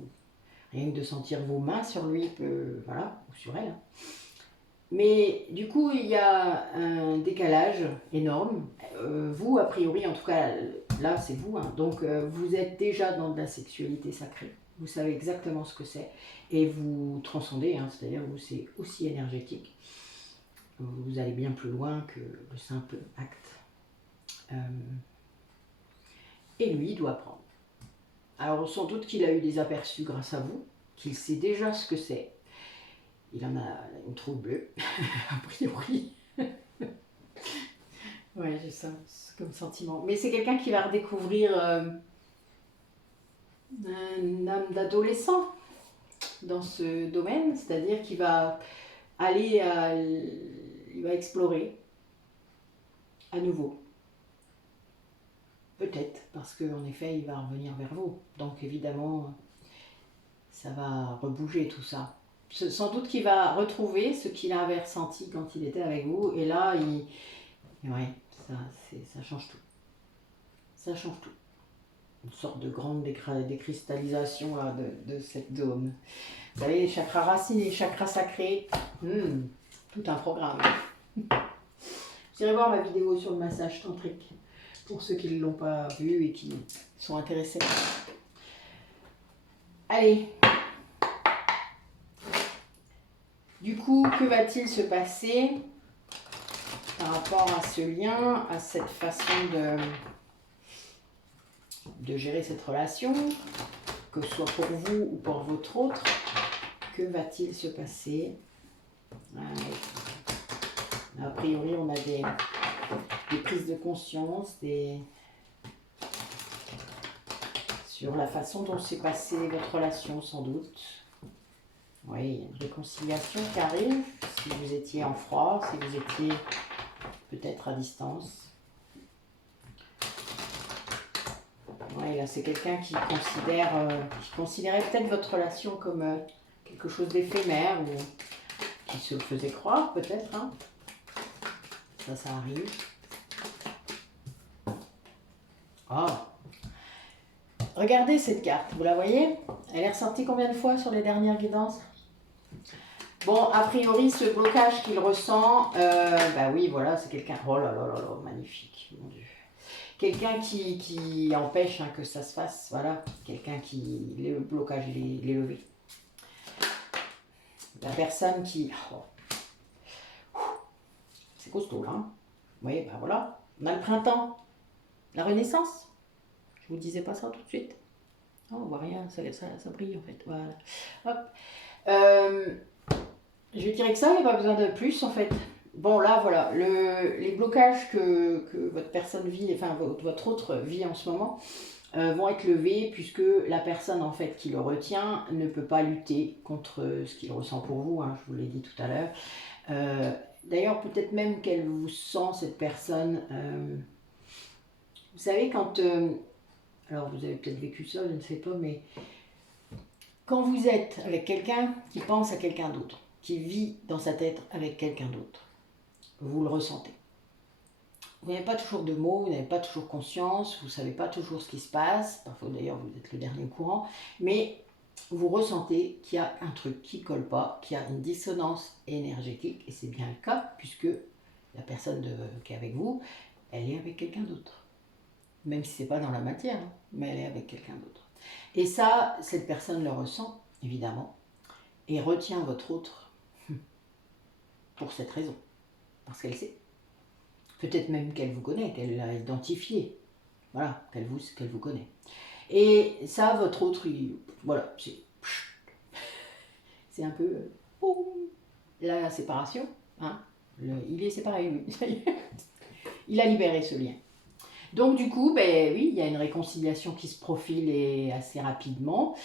rien que de sentir vos mains sur lui, voilà, ou sur elle. Mais du coup, il y a un décalage énorme. Vous, a priori, en tout cas, là, c'est vous. Hein, donc, vous êtes déjà dans de la sexualité sacrée. Vous savez exactement ce que c'est. Et vous transcendez, hein, c'est-à-dire que c'est aussi énergétique. Vous allez bien plus loin que le simple acte. Et lui, il doit apprendre. Alors, sans doute qu'il a eu des aperçus grâce à vous, qu'il sait déjà ce que c'est. Il en a une troupe bleue, a priori. Ouais, j'ai ça comme sentiment. Mais c'est quelqu'un qui va redécouvrir une âme d'adolescent dans ce domaine, c'est-à-dire qu'il va aller, il va explorer à nouveau. Peut-être, parce qu'en effet, il va revenir vers vous. Donc évidemment, ça va rebouger tout ça. sans doute qu'il va retrouver ce qu'il avait ressenti quand il était avec vous. Et là, ouais, ça change tout. Ça change tout. Une sorte de grande décristallisation là, de cette zone. Vous savez, les chakras racines et les chakras sacrés, tout un programme. Vous irez voir ma vidéo sur le massage tantrique, pour ceux qui ne l'ont pas vu et qui sont intéressés. Allez. Du coup, que va-t-il se passer par rapport à ce lien, à cette façon de gérer cette relation, que ce soit pour vous ou pour votre autre? Que va-t-il se passer? A priori, on a des prises de conscience, sur la façon dont s'est passée votre relation, sans doute. Oui, il y a une réconciliation qui arrive, si vous étiez en froid, si vous étiez peut-être à distance. Oui, là, c'est quelqu'un qui considérait peut-être votre relation comme quelque chose d'éphémère, ou qui se le faisait croire, peut-être. Hein. Ça arrive. Oh. Regardez cette carte, vous la voyez? Elle est ressortie combien de fois sur les dernières guidances? Bon, a priori, ce blocage qu'il ressent, bah oui, voilà, c'est quelqu'un... Oh là là là là, magnifique, mon Dieu. Quelqu'un qui empêche que ça se fasse, voilà. Quelqu'un qui... Le blocage, il est levé. La personne qui... Oh. C'est costaud, là. Hein. Oui, ben voilà. On a le printemps. La renaissance. Je vous disais pas ça tout de suite. Oh, on voit rien, ça brille en fait. Voilà. Hop. Je dirais que ça, il n'y a pas besoin de plus en fait. Bon là voilà, les blocages que votre personne vit, enfin votre autre vit en ce moment, vont être levés puisque la personne en fait qui le retient ne peut pas lutter contre ce qu'il ressent pour vous, hein, je vous l'ai dit tout à l'heure. D'ailleurs peut-être même qu'elle vous sent cette personne, vous savez quand, alors vous avez peut-être vécu ça, je ne sais pas, mais quand vous êtes avec quelqu'un qui pense à quelqu'un d'autre, qui vit dans sa tête avec quelqu'un d'autre, vous le ressentez. Vous n'avez pas toujours de mots, vous n'avez pas toujours conscience, vous ne savez pas toujours ce qui se passe, parfois d'ailleurs vous êtes le dernier au courant, mais vous ressentez qu'il y a un truc qui ne colle pas, qu'il y a une dissonance énergétique, et c'est bien le cas, puisque la personne qui est avec vous, elle est avec quelqu'un d'autre. Même si ce n'est pas dans la matière, hein, mais elle est avec quelqu'un d'autre. Et ça, cette personne le ressent, évidemment, et retient votre autre pour cette raison, parce qu'elle sait. Peut-être même qu'elle vous connaît, qu'elle l'a identifié, voilà, qu'elle vous connaît. Et ça, votre autre, voilà, c'est un peu la séparation, hein. Il est séparé, oui, ça y est. Il a libéré ce lien. Donc du coup, ben oui, il y a une réconciliation qui se profile et assez rapidement,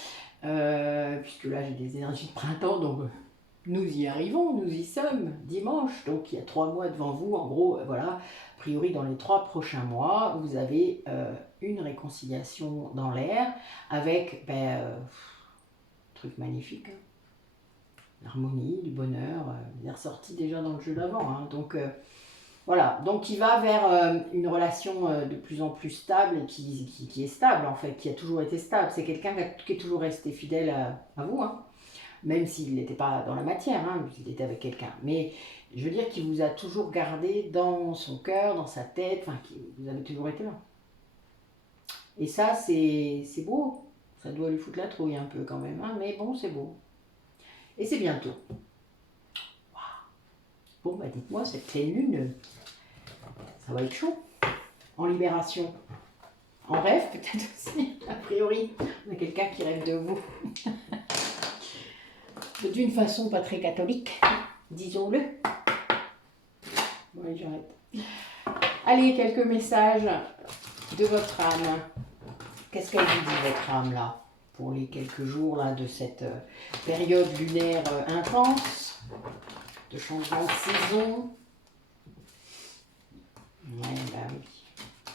puisque là j'ai des énergies de printemps, donc nous y arrivons, nous y sommes, dimanche, donc il y a 3 mois devant vous, en gros, voilà, a priori dans les 3 prochains mois, vous avez une réconciliation dans l'air, avec, truc magnifique, hein. L'harmonie, du bonheur, il est ressorti déjà dans le jeu d'avant, hein, donc... Voilà, donc il va vers une relation de plus en plus stable et qui est stable en fait, qui a toujours été stable. C'est quelqu'un qui est toujours resté fidèle à vous, hein, même s'il n'était pas dans la matière, hein, il était avec quelqu'un. Mais je veux dire qu'il vous a toujours gardé dans son cœur, dans sa tête, enfin, vous avez toujours été là. Et ça, c'est beau. Ça doit lui foutre la trouille un peu quand même, hein, mais bon, c'est beau. Et c'est bientôt. Bon, bah dites-moi, cette pleine lune, ça va être chaud. En libération. En rêve, peut-être aussi, a priori. On a quelqu'un qui rêve de vous. D'une façon pas très catholique, disons-le. Oui, j'arrête. Allez, quelques messages de votre âme. Qu'est-ce qu'elle vous dit, votre âme, là, pour les quelques jours là, de cette période lunaire intense, de changement de saison? Ouais, bah oui.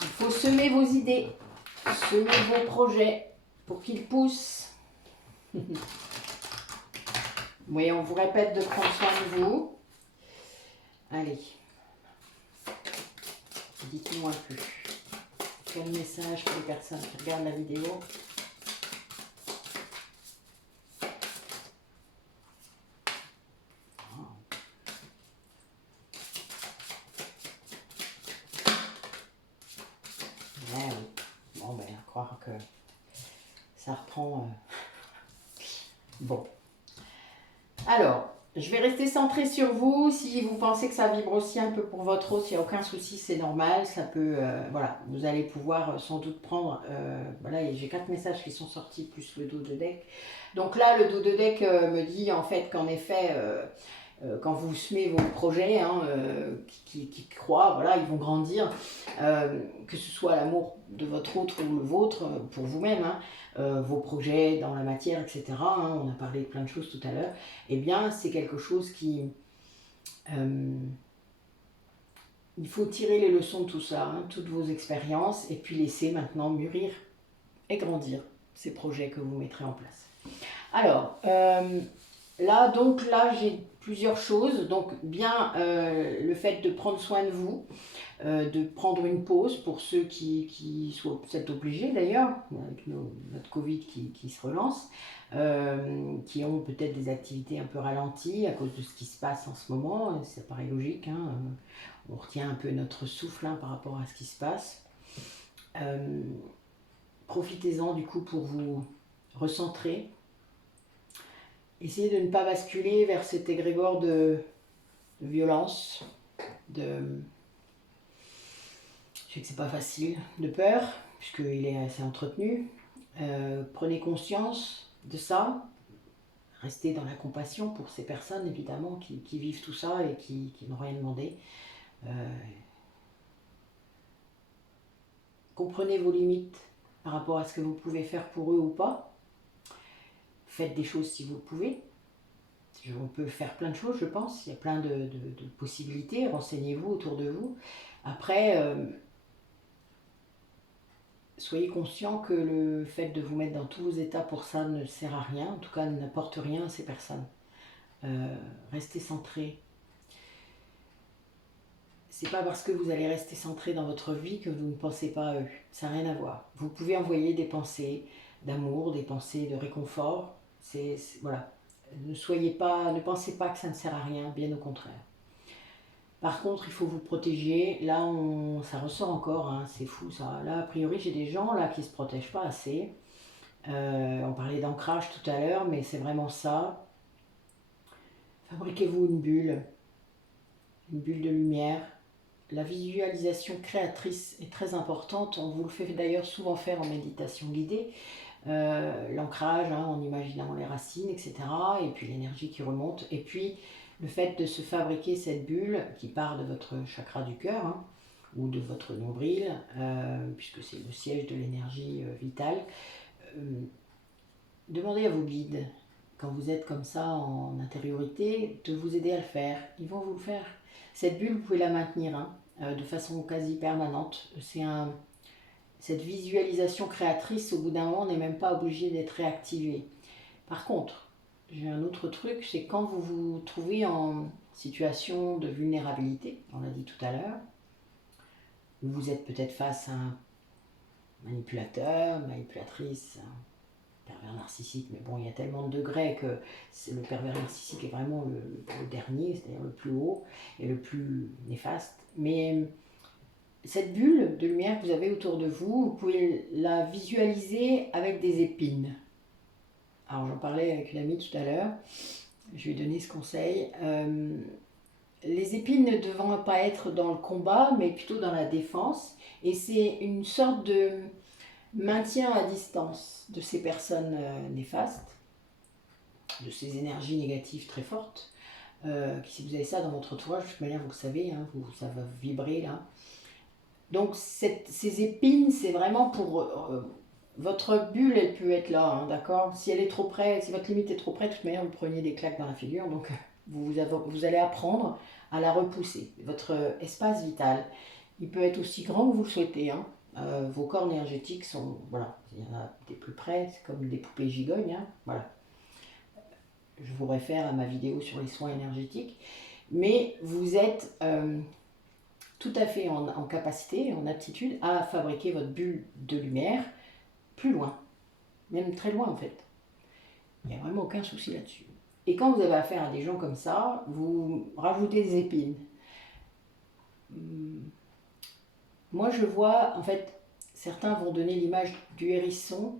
Il faut semer vos idées, semer vos projets pour qu'ils poussent. Oui, on vous répète de prendre soin de vous. Allez, dites-nous un peu. Quel message pour les personnes qui regardent la vidéo? Ouais, oui. Bon, ben, à croire que ça reprend. Bon. Alors, je vais rester centrée sur vous. Si vous pensez que ça vibre aussi un peu pour votre hôte, il n'y a aucun souci, c'est normal. Ça peut, voilà, vous allez pouvoir sans doute prendre. Voilà, j'ai 4 messages qui sont sortis plus le dos de deck. Donc là, le dos de deck me dit en fait qu'en effet, quand vous semez vos projets qui croient, voilà, ils vont grandir, que ce soit l'amour de votre autre ou le vôtre, pour vous-même, vos projets dans la matière, etc. On a parlé de plein de choses tout à l'heure. Eh bien, c'est quelque chose qui... il faut tirer les leçons de tout ça, toutes vos expériences, et puis laisser maintenant mûrir et grandir ces projets que vous mettrez en place. Alors, là, j'ai plusieurs choses. Donc, bien le fait de prendre soin de vous, de prendre une pause pour ceux qui sont peut-être obligés d'ailleurs, avec notre Covid qui se relance, qui ont peut-être des activités un peu ralenties à cause de ce qui se passe en ce moment. Ça paraît logique, on retient un peu notre souffle par rapport à ce qui se passe. Profitez-en du coup pour vous recentrer. Essayez de ne pas basculer vers cet égrégore de violence, je sais que c'est pas facile, de peur, puisqu'il est assez entretenu. Prenez conscience de ça. Restez dans la compassion pour ces personnes, évidemment, qui vivent tout ça et qui n'ont rien demandé. Comprenez vos limites par rapport à ce que vous pouvez faire pour eux ou pas. Faites des choses si vous le pouvez. On peut faire plein de choses, je pense. Il y a plein de possibilités. Renseignez-vous autour de vous. Après, soyez conscient que le fait de vous mettre dans tous vos états pour ça ne sert à rien. En tout cas, n'apporte rien à ces personnes. Restez centré. C'est pas parce que vous allez rester centré dans votre vie que vous ne pensez pas à eux. Ça n'a rien à voir. Vous pouvez envoyer des pensées d'amour, des pensées de réconfort. Voilà. Ne pensez pas que ça ne sert à rien, bien au contraire. Par contre, il faut vous protéger. Là, ça ressort encore, c'est fou ça. Là, a priori, j'ai des gens là qui ne se protègent pas assez. On parlait d'ancrage tout à l'heure, mais c'est vraiment ça. Fabriquez-vous une bulle de lumière. La visualisation créatrice est très importante. On vous le fait d'ailleurs souvent faire en méditation guidée. L'ancrage, en imaginant les racines, etc. Et puis l'énergie qui remonte. Et puis le fait de se fabriquer cette bulle qui part de votre chakra du cœur, ou de votre nombril, puisque c'est le siège de l'énergie vitale. Demandez à vos guides, quand vous êtes comme ça en intériorité, de vous aider à le faire. Ils vont vous le faire. Cette bulle, vous pouvez la maintenir de façon quasi permanente. Cette visualisation créatrice, au bout d'un moment, n'est même pas obligée d'être réactivée. Par contre, j'ai un autre truc, c'est quand vous vous trouvez en situation de vulnérabilité, on l'a dit tout à l'heure, où vous êtes peut-être face à un manipulateur, manipulatrice, pervers narcissique, mais bon, il y a tellement de degrés que le pervers narcissique est vraiment le dernier, c'est-à-dire le plus haut et le plus néfaste. Mais cette bulle de lumière que vous avez autour de vous, vous pouvez la visualiser avec des épines. Alors j'en parlais avec une amie tout à l'heure, je lui ai donné ce conseil. Les épines ne devant pas être dans le combat, mais plutôt dans la défense, et c'est une sorte de maintien à distance de ces personnes néfastes, de ces énergies négatives très fortes. Si vous avez ça dans votre entourage, de toute manière vous le savez, ça va vibrer là. Donc ces épines, c'est vraiment pour... votre bulle, elle peut être là, d'accord. Si elle est trop près, si votre limite est trop près, de toute manière vous preniez des claques dans la figure, donc vous allez apprendre à la repousser. Votre espace vital, il peut être aussi grand que vous le souhaitez, vos corps énergétiques sont, voilà, il y en a des plus près, c'est comme des poupées gigognes, voilà. je vous réfère à ma vidéo sur les soins énergétiques. Mais vous êtes tout à fait en capacité, en aptitude à fabriquer votre bulle de lumière plus loin, même très loin en fait. Il n'y a vraiment aucun souci là-dessus. Et quand vous avez affaire à des gens comme ça, vous rajoutez des épines. Moi je vois, en fait, certains vont donner l'image du hérisson,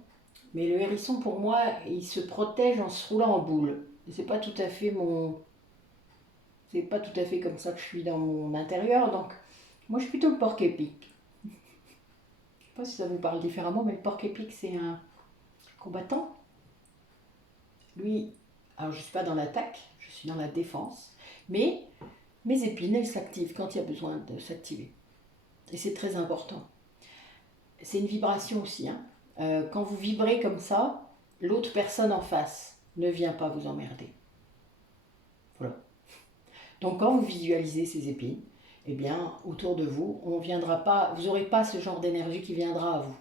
mais le hérisson pour moi, il se protège en se roulant en boule. C'est pas tout à fait mon... C'est pas tout à fait comme ça que je suis dans mon intérieur, donc moi je suis plutôt le porc-épic. Je sais pas si ça vous parle différemment, mais le porc-épic c'est un combattant. Lui, alors je ne suis pas dans l'attaque, je suis dans la défense, mais mes épines, elles s'activent quand il y a besoin de s'activer. Et c'est très important. C'est une vibration aussi. Hein. Quand vous vibrez comme ça, l'autre personne en face ne vient pas vous emmerder. Voilà. Donc quand vous visualisez ces épines, eh bien, autour de vous, on viendra pas, vous n'aurez pas ce genre d'énergie qui viendra à vous.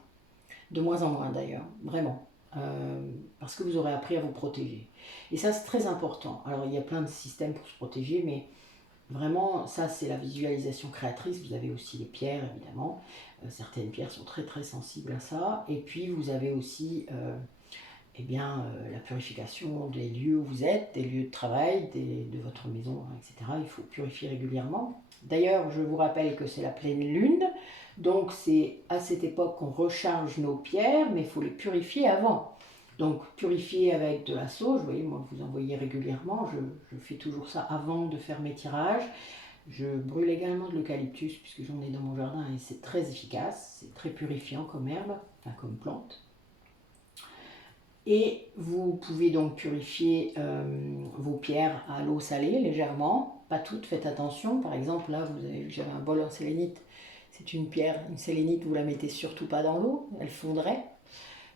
De moins en moins d'ailleurs, vraiment. Parce que vous aurez appris à vous protéger. Et ça, c'est très important. Alors, il y a plein de systèmes pour se protéger, mais vraiment, ça, c'est la visualisation créatrice. Vous avez aussi les pierres, évidemment. Certaines pierres sont très, très sensibles à ça. Et puis, vous avez aussi la purification des lieux où vous êtes, des lieux de travail, de votre maison, etc. Il faut purifier régulièrement. D'ailleurs, je vous rappelle que c'est la pleine lune. Donc, c'est à cette époque qu'on recharge nos pierres, mais il faut les purifier avant. Donc, purifier avec de la sauge, vous voyez, moi, vous en voyez régulièrement. Je fais toujours ça avant de faire mes tirages. Je brûle également de l'eucalyptus, puisque j'en ai dans mon jardin, et c'est très efficace. C'est très purifiant comme herbe, enfin comme plante. Et vous pouvez donc purifier vos pierres à l'eau salée légèrement, pas toutes, faites attention. Par exemple, là, vous avez vu que j'avais un bol en sélénite. C'est une pierre, une sélénite, vous la mettez surtout pas dans l'eau, elle fondrait.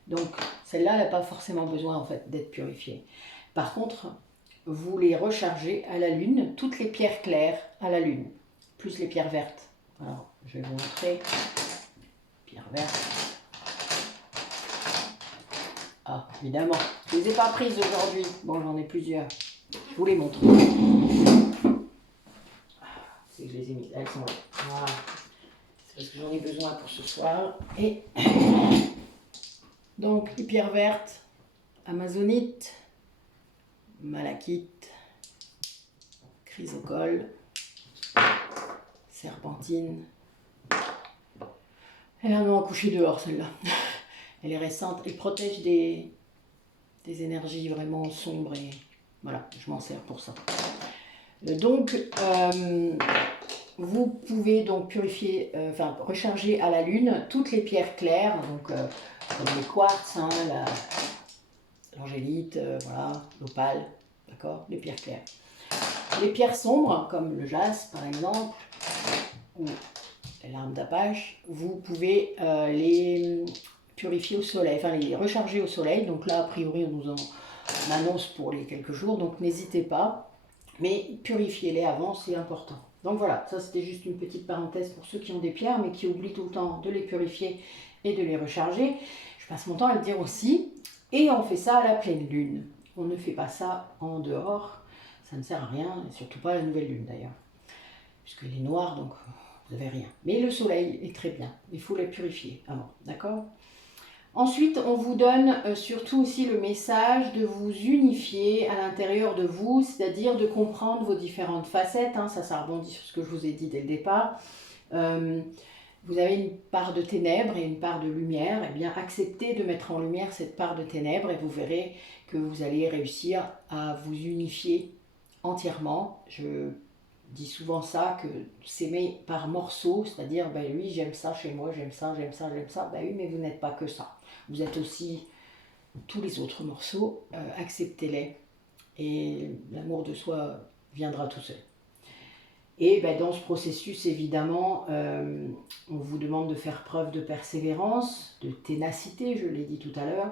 Donc celle-là, elle n'a pas forcément besoin en fait d'être purifiée. Par contre, vous les rechargez à la lune, toutes les pierres claires à la lune, plus les pierres vertes. Alors, je vais vous montrer. Pierres vertes. Ah, évidemment, je ne les ai pas prises aujourd'hui. Bon, j'en ai plusieurs. Je vous les montre. C'est que je les ai mises. Elles sont là. Voilà. C'est parce que j'en ai besoin pour ce soir. Et donc, les pierres vertes, amazonite, malachite, chrysocole, serpentine. Elle a un nom à coucher dehors, celle-là. Elle est récente. Elle protège des énergies vraiment sombres. Et voilà, je m'en sers pour ça. Donc, vous pouvez donc purifier, recharger à la lune toutes les pierres claires, donc comme les quartz, hein, l'angélite, voilà, l'opale, d'accord, les pierres claires. Les pierres sombres, comme le jaspe par exemple, ou les larmes d'apache, vous pouvez les purifier au soleil, enfin les recharger au soleil. Donc là, a priori, on nous en annonce pour les quelques jours, donc n'hésitez pas. Mais purifiez-les avant, c'est important. Donc voilà, ça c'était juste une petite parenthèse pour ceux qui ont des pierres, mais qui oublient tout le temps de les purifier et de les recharger. Je passe mon temps à le dire aussi. Et on fait ça à la pleine lune. On ne fait pas ça en dehors. Ça ne sert à rien, et surtout pas à la nouvelle lune d'ailleurs. Puisqu'elle est noire, donc vous n'avez rien. Mais le soleil est très bien. Il faut les purifier avant, d'accord ? Ensuite, on vous donne surtout aussi le message de vous unifier à l'intérieur de vous, c'est-à-dire de comprendre vos différentes facettes. Hein, ça rebondit sur ce que je vous ai dit dès le départ. Vous avez une part de ténèbres et une part de lumière. Eh bien, acceptez de mettre en lumière cette part de ténèbres et vous verrez que vous allez réussir à vous unifier entièrement. Je dis souvent ça, que s'aimer par morceaux, c'est-à-dire, ben oui, j'aime ça chez moi, j'aime ça, j'aime ça, j'aime ça. Ben oui, mais vous n'êtes pas que ça. Vous êtes aussi tous les autres morceaux, acceptez-les et l'amour de soi viendra tout seul. Et ben, dans ce processus, évidemment, on vous demande de faire preuve de persévérance, de ténacité, je l'ai dit tout à l'heure.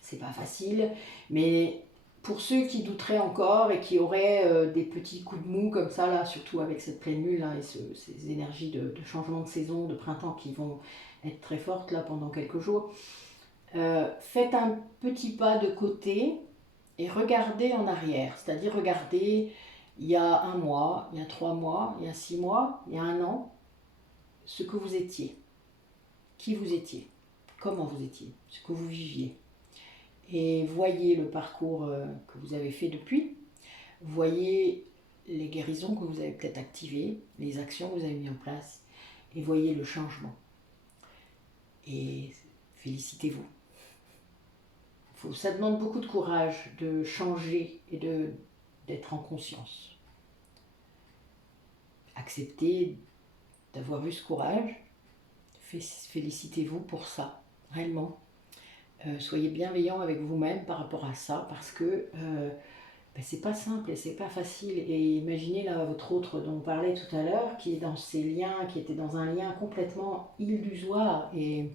C'est pas facile, mais pour ceux qui douteraient encore et qui auraient des petits coups de mou comme ça, là, surtout avec cette pleine lune là, et ces énergies de changement de saison, de printemps qui vont être très fortes là pendant quelques jours, faites un petit pas de côté et regardez en arrière, c'est-à-dire regardez il y a 1 mois, il y a 3 mois, il y a 6 mois, il y a 1 an, ce que vous étiez, qui vous étiez, comment vous étiez, ce que vous viviez. Et voyez le parcours que vous avez fait depuis, voyez les guérisons que vous avez peut-être activées, les actions que vous avez mises en place, et voyez le changement. Et félicitez-vous. Ça demande beaucoup de courage de changer et d'être en conscience. Acceptez d'avoir eu ce courage. Félicitez-vous pour ça, réellement. Soyez bienveillant avec vous-même par rapport à ça, parce que c'est pas simple et c'est pas facile. Et imaginez là votre autre dont on parlait tout à l'heure, qui est dans ces liens, qui était dans un lien complètement illusoire, et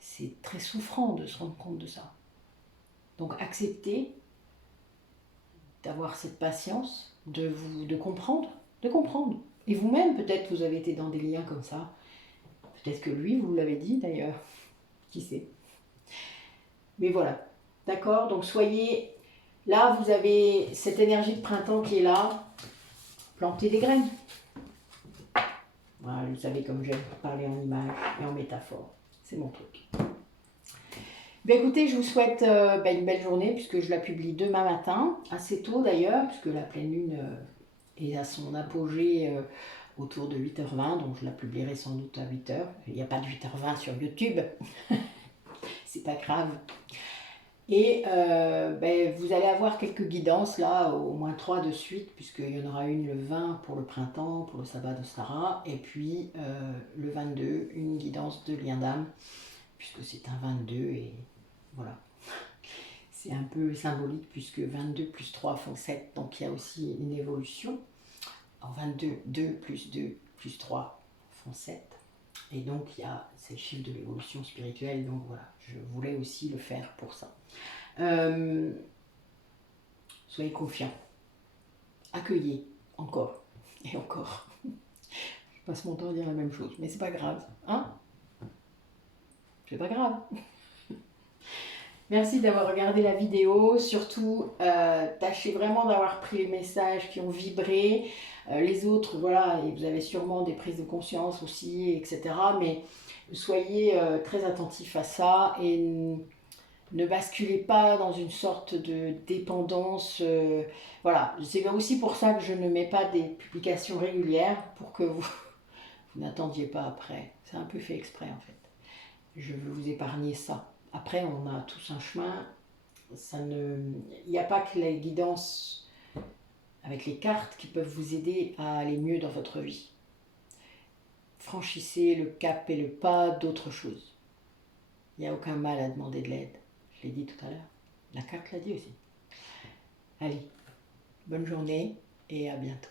c'est très souffrant de se rendre compte de ça. Donc acceptez d'avoir cette patience, de comprendre, Et vous-même, peut-être vous avez été dans des liens comme ça. Peut-être que lui, vous l'avez dit d'ailleurs. Qui sait? Mais voilà. D'accord? Donc soyez... Là, vous avez cette énergie de printemps qui est là. Plantez des graines. Voilà, vous savez comme j'aime parler en images et en métaphores. C'est mon truc. Bien écoutez, je vous souhaite une belle journée puisque je la publie demain matin, assez tôt d'ailleurs, puisque la pleine lune est à son apogée autour de 8h20, donc je la publierai sans doute à 8h. Il n'y a pas de 8h20 sur YouTube, c'est pas grave. Et vous allez avoir quelques guidances là, au moins 3 de suite, puisqu'il y en aura une le 20 pour le printemps, pour le sabbat de Stara, et puis le 22, une guidance de lien d'âme, puisque c'est un 22 et voilà. C'est un peu symbolique puisque 22 plus 3 font 7, donc il y a aussi une évolution. En 22, 2 plus 2 plus 3 font 7. Et donc c'est le chiffre de l'évolution spirituelle, donc voilà, je voulais aussi le faire pour ça. Soyez confiants. Accueillez, encore et encore. Je passe mon temps à dire la même chose, mais c'est pas grave, hein? C'est pas grave. Merci d'avoir regardé la vidéo, surtout tâchez vraiment d'avoir pris les messages qui ont vibré, les autres, voilà, et vous avez sûrement des prises de conscience aussi, etc. Mais soyez très attentifs à ça et ne basculez pas dans une sorte de dépendance. Voilà, c'est aussi pour ça que je ne mets pas des publications régulières, pour que vous n'attendiez pas après. C'est un peu fait exprès en fait. Je veux vous épargner ça. Après, on a tous un chemin. Il n'y a pas que les guidances avec les cartes qui peuvent vous aider à aller mieux dans votre vie. Franchissez le cap et le pas d'autre chose. Il n'y a aucun mal à demander de l'aide. Je l'ai dit tout à l'heure. La carte l'a dit aussi. Allez, bonne journée et à bientôt.